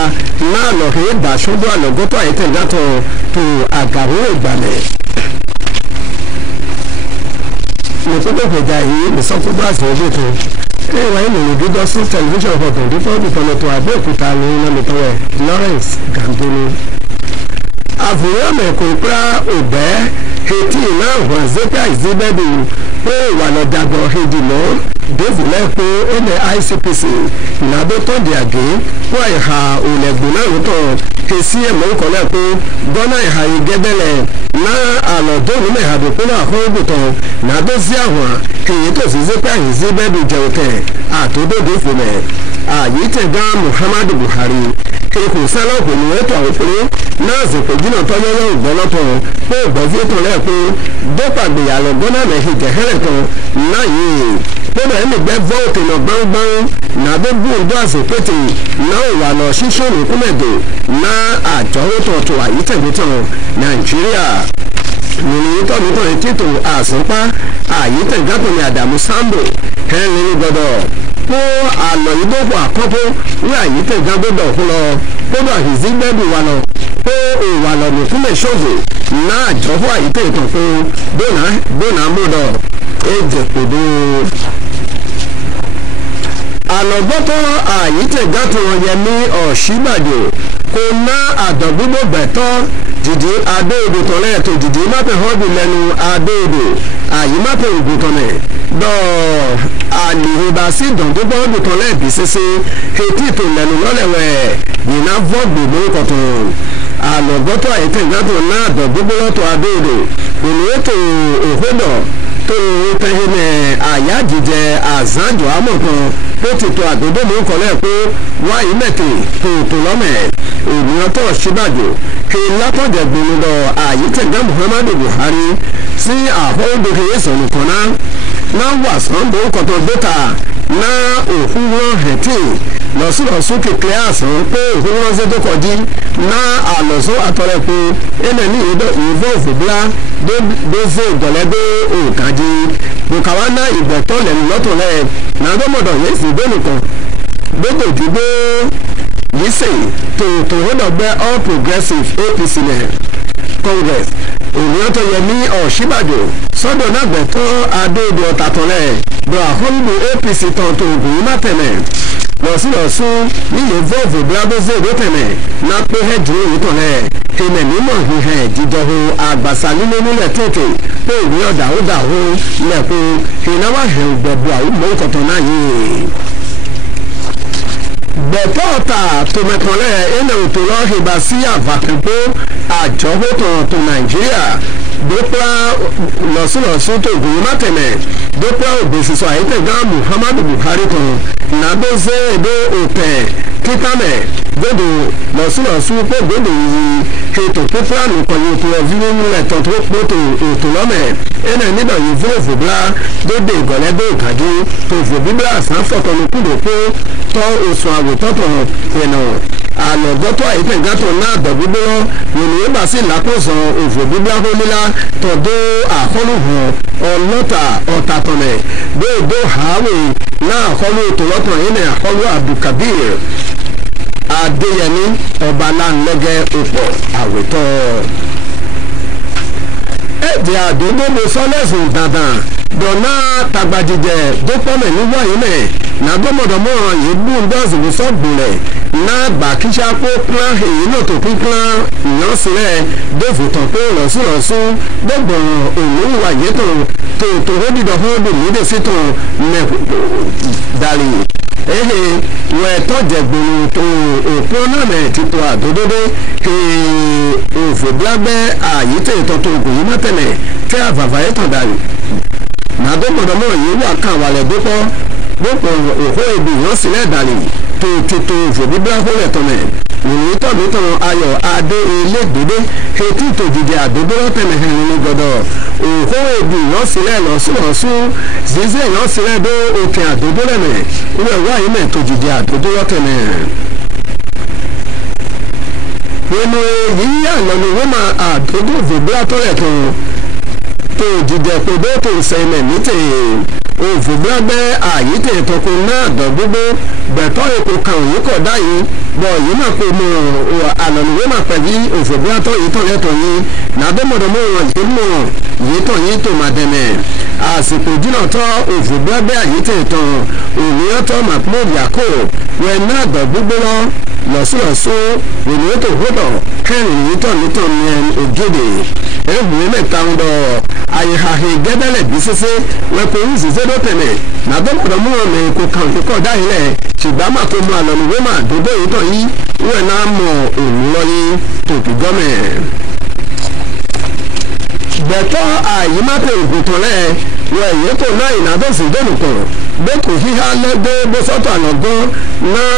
náà lọ́hìn dàṣọ́dọ̀ àlọ́gọ́tọ̀ àyètẹ̀gàtọ̀ tó àgàrò ìgbàlẹ̀. lọ́sọ̀tò ìgbẹ̀jà yìí lọ́sọ̀tò àti ọjọ́ tó ẹ̀wà ìlòyìn gígọ́ sí tẹlifíṣàn ọ̀tọ̀ dífọ́ọ̀dù tọ̀nàtọ̀ Abẹ́òkúta ní lọ́mìtọ́wẹ̀ Lawrence Gandoni. àfòwọ́ mẹ́kọ̀ọ́ pé òbẹ́ etí náà wọ́n zẹ́pẹ́ àìsíbẹ́bù pé ìwà lọ́dàgbọ̀ hedimọ́ dófìlẹ́ pé ó lẹ ICPC ìnáwó tó di àgé wọ́n ìhà òlẹ̀gbọ̀n náà lótọ́ èsì ẹ̀mọ́ ìkọ́lẹ̀ pé gbọ́nà ìhà ìgẹ́bẹ̀lẹ̀ náà alọdọnu mehado pẹ̀lú àkọọgùtàn nàdọsí àwọn èyí tó sì sí pé àyìnsí bẹẹdù jẹwọtẹ àtòdòdò fúnẹ àyè tẹgá Muhammadu Buhari èkó sálọ̀kù ní ètò àwòpẹ́ náà sì pé jìnnà tọ́yọ́yọ́ ìgbọ́lọ́tọ̀ pé ìgbọ́fíìtàn rẹ̀ pé dọ́pàgbéyàlọ́ gbọ́nà mẹ́hìn jẹ́hẹ́rẹ̀ kan náà yìí kódà ẹni gbẹ́ vọ́ọ̀tì lọ gbọ́ngbọ́n nàdógún ọdún àsèpétè náà wà lọ ṣíṣòro kúmẹ̀dò náà àjọwọ́tọ̀ọ̀tọ̀ àyítẹ̀gbẹ́tàn Nàìjíríà nìyí tọ̀nùtọ̀ títò àsánpá àyítẹ̀gbẹ́tàn ní Àdàmú Sambo ẹ̀rín ní gbọdọ̀ kó àlọ́ ìdókò àkọ́kọ́ ní àyítẹ̀gbẹ́gbọ́dọ̀ fún lọ kódà ìzígbẹ́dù wà lọ kó òwà lọ nìkúmẹ̀ ṣòfò náà àjọwọ́ àyítẹ̀tàn fún bónà múdọ̀ ejekpodo alọgbọtọ àyítẹgàtọ Yẹmí Ọ̀ṣínbàjò kò ná àdọgbogbo gbẹtọ dìde adóodò tọlẹ tó dìde mápẹ họbì lẹ́nu adóodò àyímápẹ ògùntọnẹ dọ àlìhìbàsí dọ̀ndógbò ògùntọnẹ bìsẹsẹ etí tó lẹ́nu lọlẹwẹ yìnyínná vọgbò lórúkọtọ alọgbọtọ àyítẹgàtọ ná àdọgbogbo lọtọ adóodò ònú ètò òhódọ tó tẹ́hìnẹ̀ àyájíjẹ àzánjọ amọ̀kan tó ti tó àdódó mú kọ́lẹ́ pé wáyé mẹ́tẹ̀ tó lọ́mẹ̀ ènìyàn tó ṣíbàjò kí látọ̀jẹ̀ gbónú lọ àyítẹ̀gá Muhammadu Buhari sí àfọwọ́dókè sọ̀nù kan náà wà sànbó kọ̀tọ̀ dóta náà òkú wọn hẹ̀tì lọ́sọ̀rọ̀sọ kékeré àsán pé òkú wọn ṣe tó kọjí náà àlọ́sọ àtọ̀rẹ́ pé ẹnẹ ní ìvọ́ òfòbíà dófò gọ̀lẹ́dẹ́ òkàdí bùkàwá náà ìgbẹ̀tọ̀ lẹ́nu lọ́tọ̀lẹ́ nàdọ́mọdọ̀ yẹn sì gbẹ́nu kan gbogbo ìdìbò yìí sè tòótò hódọ̀gbẹ́ All Progressives APC nẹ̀ Congress òmìnira tó Yẹmí Ọ̀ṣínbàjò sọ́dọ̀ náà gbẹ̀tọ̀ adóodò ọ̀tàtọ̀lẹ̀ bọ̀ àhónú APC tọ̀tọ̀ ògùn mátẹ̀lẹ̀ lọ́sílọ́sún nílé vọ́ọ̀vù bílábọ́sẹ̀ ìdótẹ̀lẹ̀ náà pé hẹ́dùrú ìtọ̀lẹ̀ tẹ̀lẹ̀ mímọ̀ hìhẹ̀ jíjọho àgbàsá nínú nílẹ̀ tètè pé ìwé ọ̀dàwódàwó lẹ́kùn ìnáwó àhẹ̀ gbẹ̀bù àwọn mọ́kàntàn náà yìí. gbẹ̀tọ̀ ọ̀tà tòmẹ̀tọ̀lẹ̀ ẹ̀nà òtò lọ́hìnbá sí àvàkẹ́pọ̀ àjọwọ́tàn tó Nàìjíríà dópa lọ́sílọ́sún tó gùn mátẹ̀lẹ̀ dópa ògbésísọ àyítẹ̀gá Muhammadu Buhari kan nàdóze èdè òtẹ̀ kíkàmẹ̀ gbọdọ lọsílọsí pé gbọdọ yìí ètò pípẹ́ránù kọ̀yìn tó ọ̀fíwé nílẹ̀ tó tó pọ̀tò ètò lọ́mẹ̀ ẹnẹ nígbà yìí fún òfòbíà dóde ìgọ̀lẹ́dẹ́ ìkàdé tó òfòbíbíà sáfọ̀tọ̀nù kúndò pé tọ́ oṣù àwòtọ́tọ̀ ìnà àlọ́gọ́tọ̀ àyítẹ̀gátọ̀ náà dọ̀gbígbọ́ yòlùwé bá sí làkóso òfòbíbíà kólílá tọ̀dọ̀ àkọlùhàn ọlọ́ta ọ̀tàtọ̀nẹ̀ gbòòdò hàwé náà àkọlù ètò lọ́tọ̀ yìí ní àkọlù Abdulkabir Adéyẹmí Ọbaláńlẹ́gẹ́ òpó àwòtọ́ èdè àdúgbò mo sọ́lẹ̀sùn dandan dọ̀nà tagbadìjẹ dópọ́mẹ̀ níwáyé mẹ́ nàgbọ́mọdọ̀mọ́ yìí búndọ́sì mo sọ́gbùnlẹ̀ náà gbà kíṣà kó pílán èyí náà tó pín pílán ìyànsílẹ̀ dófòtàn pé lọ́sùlọ́sùn gbọ̀ngbọ̀n òun wáyé tó hódìdọ̀ hódì nídìí sí tàn dàlí ehe wẹ tọjẹgboro tó òpin náà mẹ títọ àdódódó ke òfòbíàgbẹ àyítẹ ìtọ́tò ògùn yìí mọ́tẹ̀lẹ̀ tẹ àfàfà ẹ̀tàn dàrí nàdómọdọmọ yìí wà kàn wàlẹ̀ dópọ̀ gbọ́pọ̀ òkú èbì yàn sílẹ̀ dàrí tó títọ òfòbíàgbẹ lẹ̀tọ̀nẹ̀ òní tọ̀dọ̀tọ̀ Ayọ̀ Adé elégbèdé etí ìtòjìdì àdódó tẹ̀lẹ̀ hẹ̀rin ní gbọdọ̀ òkú èbì yàn sílẹ̀ lọ́sùlọ́sùn zizé yàn sílẹ̀ dó òkè àdódó lẹ́mẹ̀ ìwé wáyé mẹ́ tòjìdì àdódó tẹ̀lẹ̀. nínú èyí àlọ́ni wọ́n máa àdódó òfòbíà tọ́lẹ̀ tó jìdì ẹ̀pẹ̀dọ́ tó sẹ́lẹ̀ ní tèè òfòbíàgbẹ́ àyítẹ̀ ìtọ́kùn náà dọ̀gbogbo gbẹ̀tọ́ èkó kan òyì kọ̀ dáyé bọ̀ yìí máa pè mọ́ àlọ́nìwé máa pẹ̀lú òfòbíàtọ̀ yìí tọ̀ lẹ́tọ̀ yìí nàdọ́mọdọ́mọ́ wọn yìí mọ̀ yìí tọ̀ yìí tó máa dẹ̀mẹ̀ àsìkò jìnnà tọ́ òfòbíàgbẹ́ àyítẹ̀ ìtàn òmìnirátọ̀ Mahmood Yakub wẹ̀ náà dọ̀gbogbo lọ lọ́sọ̀lọ́sọ̀ òmìnirá tó gbọ́dọ̀ kẹrin yìí tọ̀ nítọ̀ ní ògèdè ẹ̀hùn mẹ́ta ń lọ àyèhàhè gẹ́dẹ́lẹ̀ bí sẹ́sẹ́ wẹ́pẹ́ ń ṣiṣẹ́ dọ́tẹ̀lẹ̀ nàdọ́mọdọ́mọ́ ọ̀nà èkó kan kíkọ́ dáhìlẹ̀ ṣùgbọ́n máa tó mú àlọ́nìwé máa dódó yìí tọ̀ yìí wọ́n náà mọ̀ òun lọ́yìn tòkì gọ́mẹ̀. bẹ̀tọ́ àyímápẹ̀ ògùntànlẹ̀ wọ èyí tó náà ìnádọ́sí dẹ́nukọ̀ bẹ́ẹ̀kù híhá lẹ́gbẹ́ bó sọ́tọ̀ àlọ́gán náà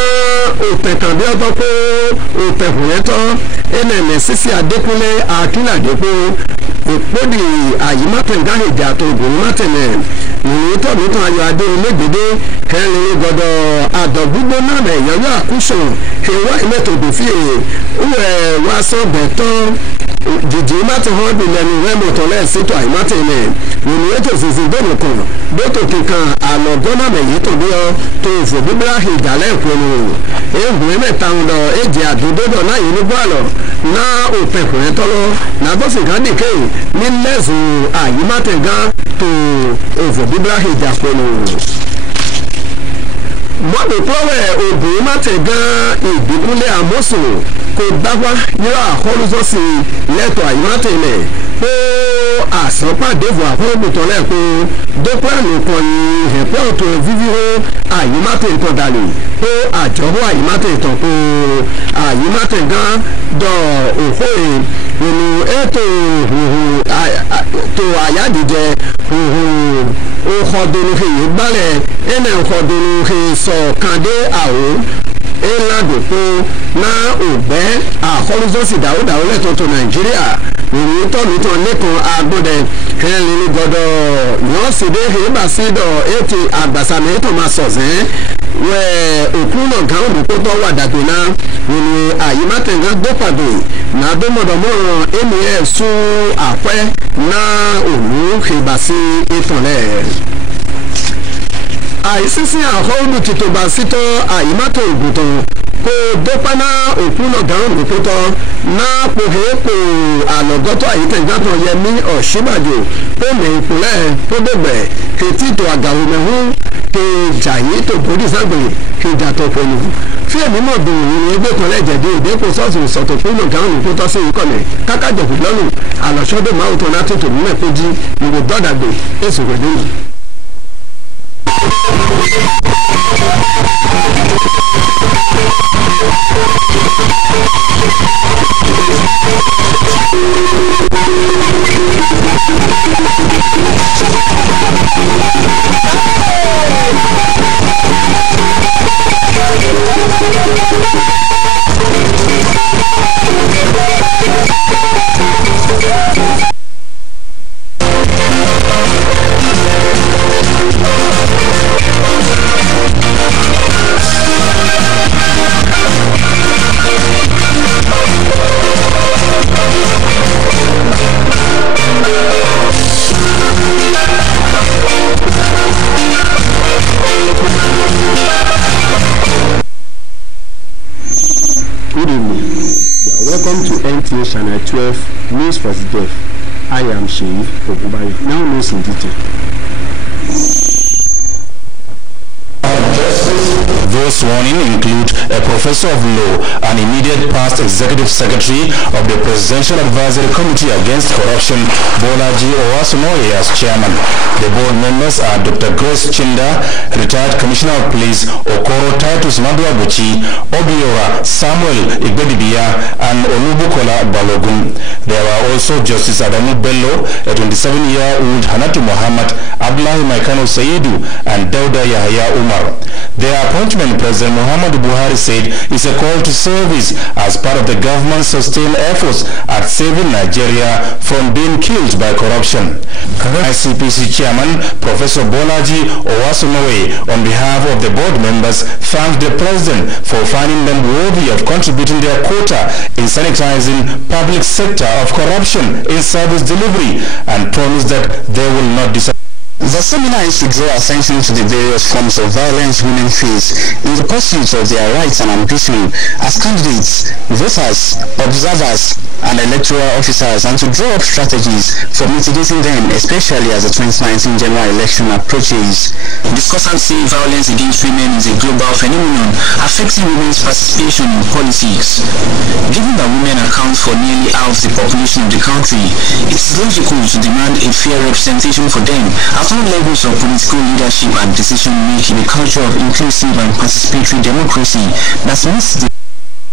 òpẹ̀ kan bí ọtọ́ pé òpẹ̀ kùnrẹ́tọ́ ẹnẹ̀mẹ̀ sísí adékúnlé akínàdépó òpódì àyímápẹ̀ gáhìjà tó ògùn mátẹ̀lẹ̀ ìrìn tọ̀mítàn ayọ̀ adé olégbèdé ẹ̀rìn gbọ́dọ̀ àdọ̀gbúgbó náà ẹ̀yọ́yọ́ àkúṣàn ẹ̀wá ìmẹ́tòdòfíè wá sọ́bẹ̀ tán jìjì mátì hàn bí lẹ́nu rẹ́mọ̀tọ̀ lẹ́ẹ̀sìtò àìmátì ilẹ̀ ìrìn ètò ìsinsin dóòlù kan dótò kíkan àlọ́ gọ́nà mẹ̀yìn tó bí ọ tó fò bíbélà ìjàlẹ̀ ìpinnu ehùn mẹ́ta ń lọ èjì àdúdódọ̀ náà yìí ní bọ́ọ̀lọ̀ náà òpẹ̀kùnrin tọ́lọ́ nàbọ́sìnkà dìkẹ́ ní lẹ́sùn àyímátì gan tó fò bíbélà ìjà pinnu mọ́bì pọ́wẹ́ obìnrin mátẹ̀ gan ìbíkúnlé àmọ́sùn kò dáwà yíra àkọlùsọ́sì lẹ́tọ̀ àyímátẹ̀ ilẹ̀ pé àsánpàdéfò àfọwọ́bùtọ́lẹ̀ pé dópẹ́ẹ̀nù kan yìí ẹ̀pẹ́ ọ̀tọ̀ fífíhó àyímátẹ̀ ìtàn dàlẹ̀ pé àjọwọ́ àyímátẹ̀ ìtàn pé àyímátẹ̀ gan dọ̀ òfò ìrìnnù ètò tó àyádìjẹ òkòdòlùkè yìí gbálẹ̀ ẹnẹ òkòdòlùkè sọ̀kàndé àwò ẹ̀làdòpó náà ògbẹ́ àkọlùsọ́sì dáwọ́dáwọ́ lẹ́tọ̀ọ̀tọ̀ nàìjíríà ìròyìn tọ́lùtàn lẹ́kàn agbọ́dẹ ẹ̀rìn gbọ́dọ̀ yọ̀ọ́ sídé ìbàsídọ̀ ètè àgbàsàmì ètò máa sọ̀sẹ́ wẹ́ òkú náà gan olùkótó wà dàgbé náà ìrìn àyímátẹ̀gá gbọ́pàdé nàdómọ̀dọ̀mọ̀ràn ènìyàn sún àpẹ́ náà òun ìbàsí ìtànlẹ̀ àìsísí àhọ́ọ̀lù tìtòbà sítọ́ àyímátẹ̀ ògùntàn kò dópaná òkú náà gan olùkótó náà pòhépò àlọ́gọ́tọ̀ àyítẹ̀gbàtàn yẹmí ọ̀ṣíbàjò pèmè ìpínlẹ̀ tó dẹ̀gbẹ̀ ètí ìtò àgàwọ̀mẹ̀hún ke jàyé tó borí ságbèrè ke jàtọ̀ pẹ̀lú fí èmi mọ̀ dùn ìrìn ẹgbẹ́ kan lẹ́jẹ̀dẹ́ ìdẹ́kun sọ́ọ̀sì sọ̀tọ̀ pé náà gan olùkótó sí ìkọlẹ̀ kákájọ̀kù lọ́rùn àlọ́sọ́dọ̀ máa ń tọ́ láti tòun náà péjì ìwò dọ́dàgbé èsì rẹ̀ lẹ́yìn. Good evening. You are welcome to NTA Channel 12 News for the Deaf. I am Sheikh Ogunbayi. Now news in detail. Those sworn in include a professor of law and immediate past executive secretary of the Presidential Advisory Committee Against Corruption, Bolaji Owasunoye, as chairman. The board members are Dr. Grace Chinda, retired Commissioner of Police, Okoro Titus Maduabuchi, Obiora Samuel Igbedibia, and Olubukola Balogun. There are also Justice Adamu Bello, a 27-year-old Hanatu Muhammad, Abdullahi Maikano Saidu, and Dauda Yahya Umar. Their appointment, President Muhammadu Buhari said, is a call to service as part of the government's sustained efforts at saving Nigeria from being killed by corruption. ICPC Chairman Professor Bolaji Owasunoye, on behalf of the board members, thanked the President for finding them worthy of contributing their quota in sanitizing public sector of corruption in service delivery, and promised that they will not disappoint. The seminar is to draw attention to the various forms of violence women face in the pursuit of their rights and ambition as candidates, voters, observers, and electoral officers, and to draw up strategies for mitigating them, especially as the 2019 general election approaches. Discussants say violence against women is a global phenomenon affecting women's participation in politics. Given that women account for nearly half the population of the country, it is logical to demand a fair representation for them at all levels of political leadership and decision-making, a culture of inclusive and participatory democracy that meets the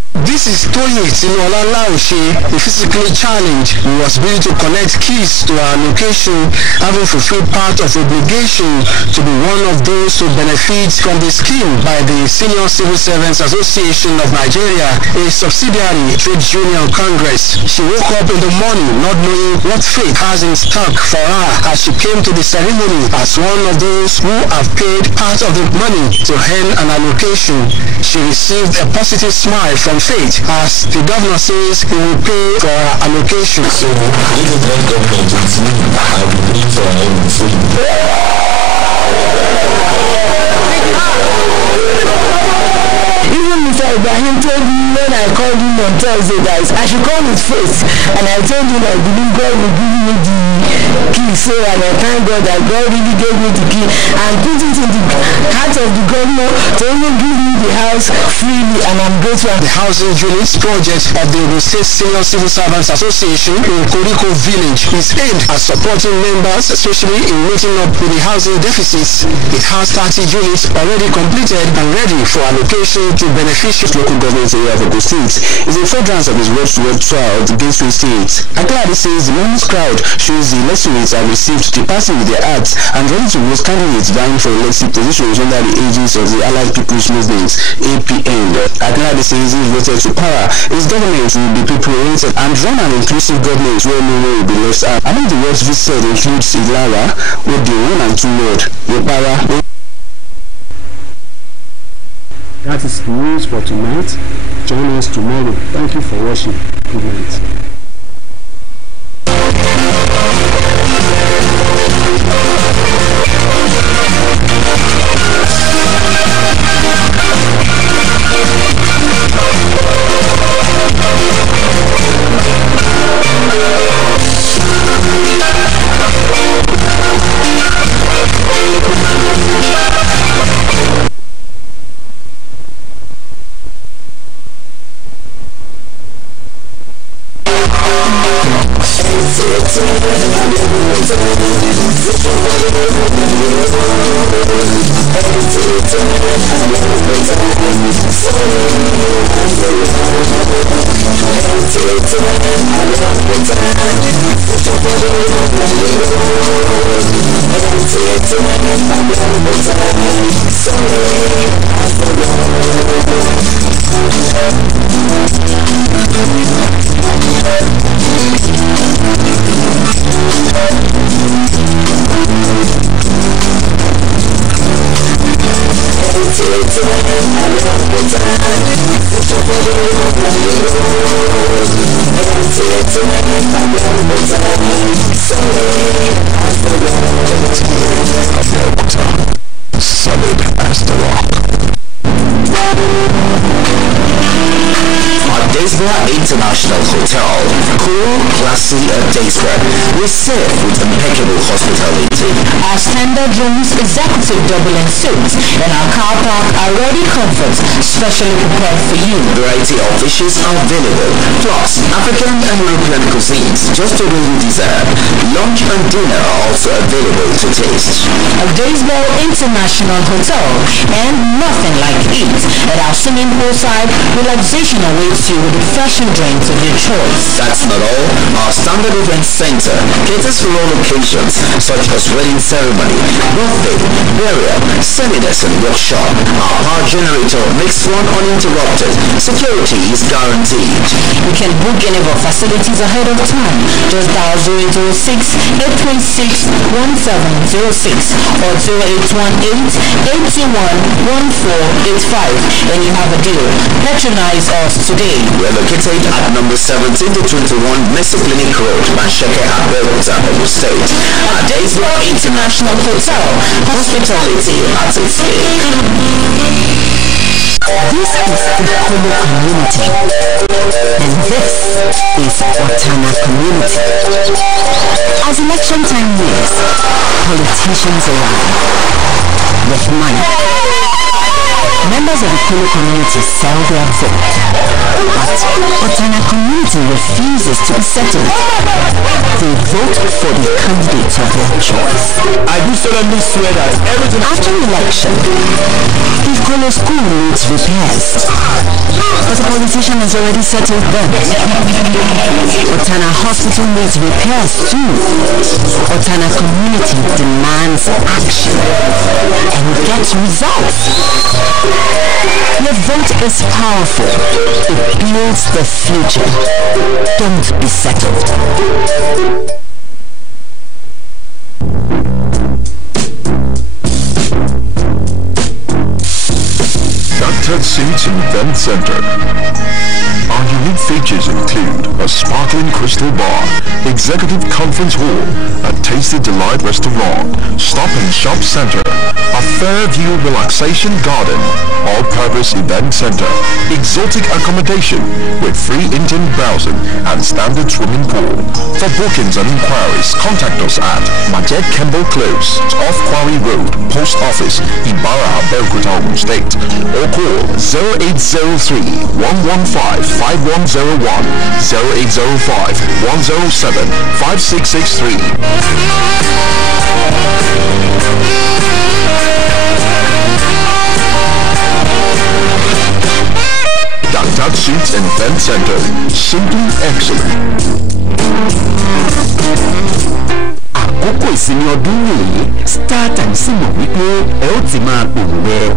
This is Toye Tinola Laoshe, a physically challenged who was able to connect keys to our location, having fulfilled part of obligation to be one of those who benefit from the scheme by the Senior Civil Servants Association of Nigeria, a subsidiary trade union congress. She woke up in the morning not knowing what fate has in stock for her as she came to the ceremony as one of those who have paid part of the money to earn an allocation. She received a positive smile from Faith as the governor says he will pay for her allocation. So, if the next government is me, I will pay for her own food. Even Mr. Ibrahim told me when I called him on Thursday that I should call with Faith, and I told him I believe God will give me the key. So, and I thank God that God really gave me the key and put it in the heart of the governor to even give me the house freely, and I'm grateful. The housing units project of the Ogun State Senior Civil Servants Association in Koriko Village is aimed at supporting members, especially in meeting up with the housing deficits. It has 30 units already completed and ready for allocation to beneficiaries. Local government area of Ogun State is in furtherance of his road-to-road tour of the Gateway State. Akladi says the enormous crowd shows the electorates have received the passing with their hearts and ready to vote candidates vying for elected positions under the aegis of the Allied People's Movement, APM. Akladi says if voted to power, his government will be people-oriented and run an inclusive government where no one will be left out. Among the words visited includes Ilara, with the 1 and 2 word, Yopara. That is the news for tonight. Join us tomorrow. Thank you for watching. Good night. Solid as the rock. Daysborough International Hotel, cool, classy at Daysborough. We serve with impeccable hospitality. Our standard rooms, executive double and suites, and our car park are ready comforts, specially prepared for you. Variety of dishes are available, plus African and European cuisines, just the way you deserve. Lunch and dinner are also available to taste. A Daysborough International Hotel, and nothing like it. At our swimming pool side, relaxation awaits you with refreshing drinks of your choice. That's not all. Our standard event center caters for all occasions, such as wedding ceremony, birthday, burial, seminars, and workshop. Our power generator makes one uninterrupted. Security is guaranteed. You can book any of our facilities ahead of time. Just dial 0806-836-1706 or 0818-821-1485 and you have a deal. Patronize us today. We're located at number 17 to 21 Mesa Clinic Road, Nta Abeokuta, Ogun State. At Daysborough International Hotel, hospitality at its peak. This is the Kolo community, and this is Otana community. As election time nears, politicians arrive with money. Members of the Kolo community sell their vote, but Otana community refuses to be settled. They vote vote for the candidate of your choice. I do solemnly swear that everything after election, Ikolo school needs repairs, but the politician has already settled them. Otana hospital needs repairs too. Otana community demands action and gets results. Your vote is powerful. It builds the future. Don't be settled. Nta Seats Event Center. Our unique features include a sparkling crystal bar, executive conference hall, a tasty delight restaurant, stop and shop center, a Fairview relaxation garden, all-purpose event center, exotic accommodation with free internet browsing and standard swimming pool. For bookings and inquiries, contact us at Majet Campbell Close, off Quarry Road, Post Office, Nta Abeokuta, Ogun State, or call 0803 115 5101, 0805 107 5663. Nta Seats Event Center. Simply excellent. Àkókò ìsinmi ọdún yìí, Star Times sì mọ̀ wípé ẹ ó ti máa gbòòrò rẹ̀.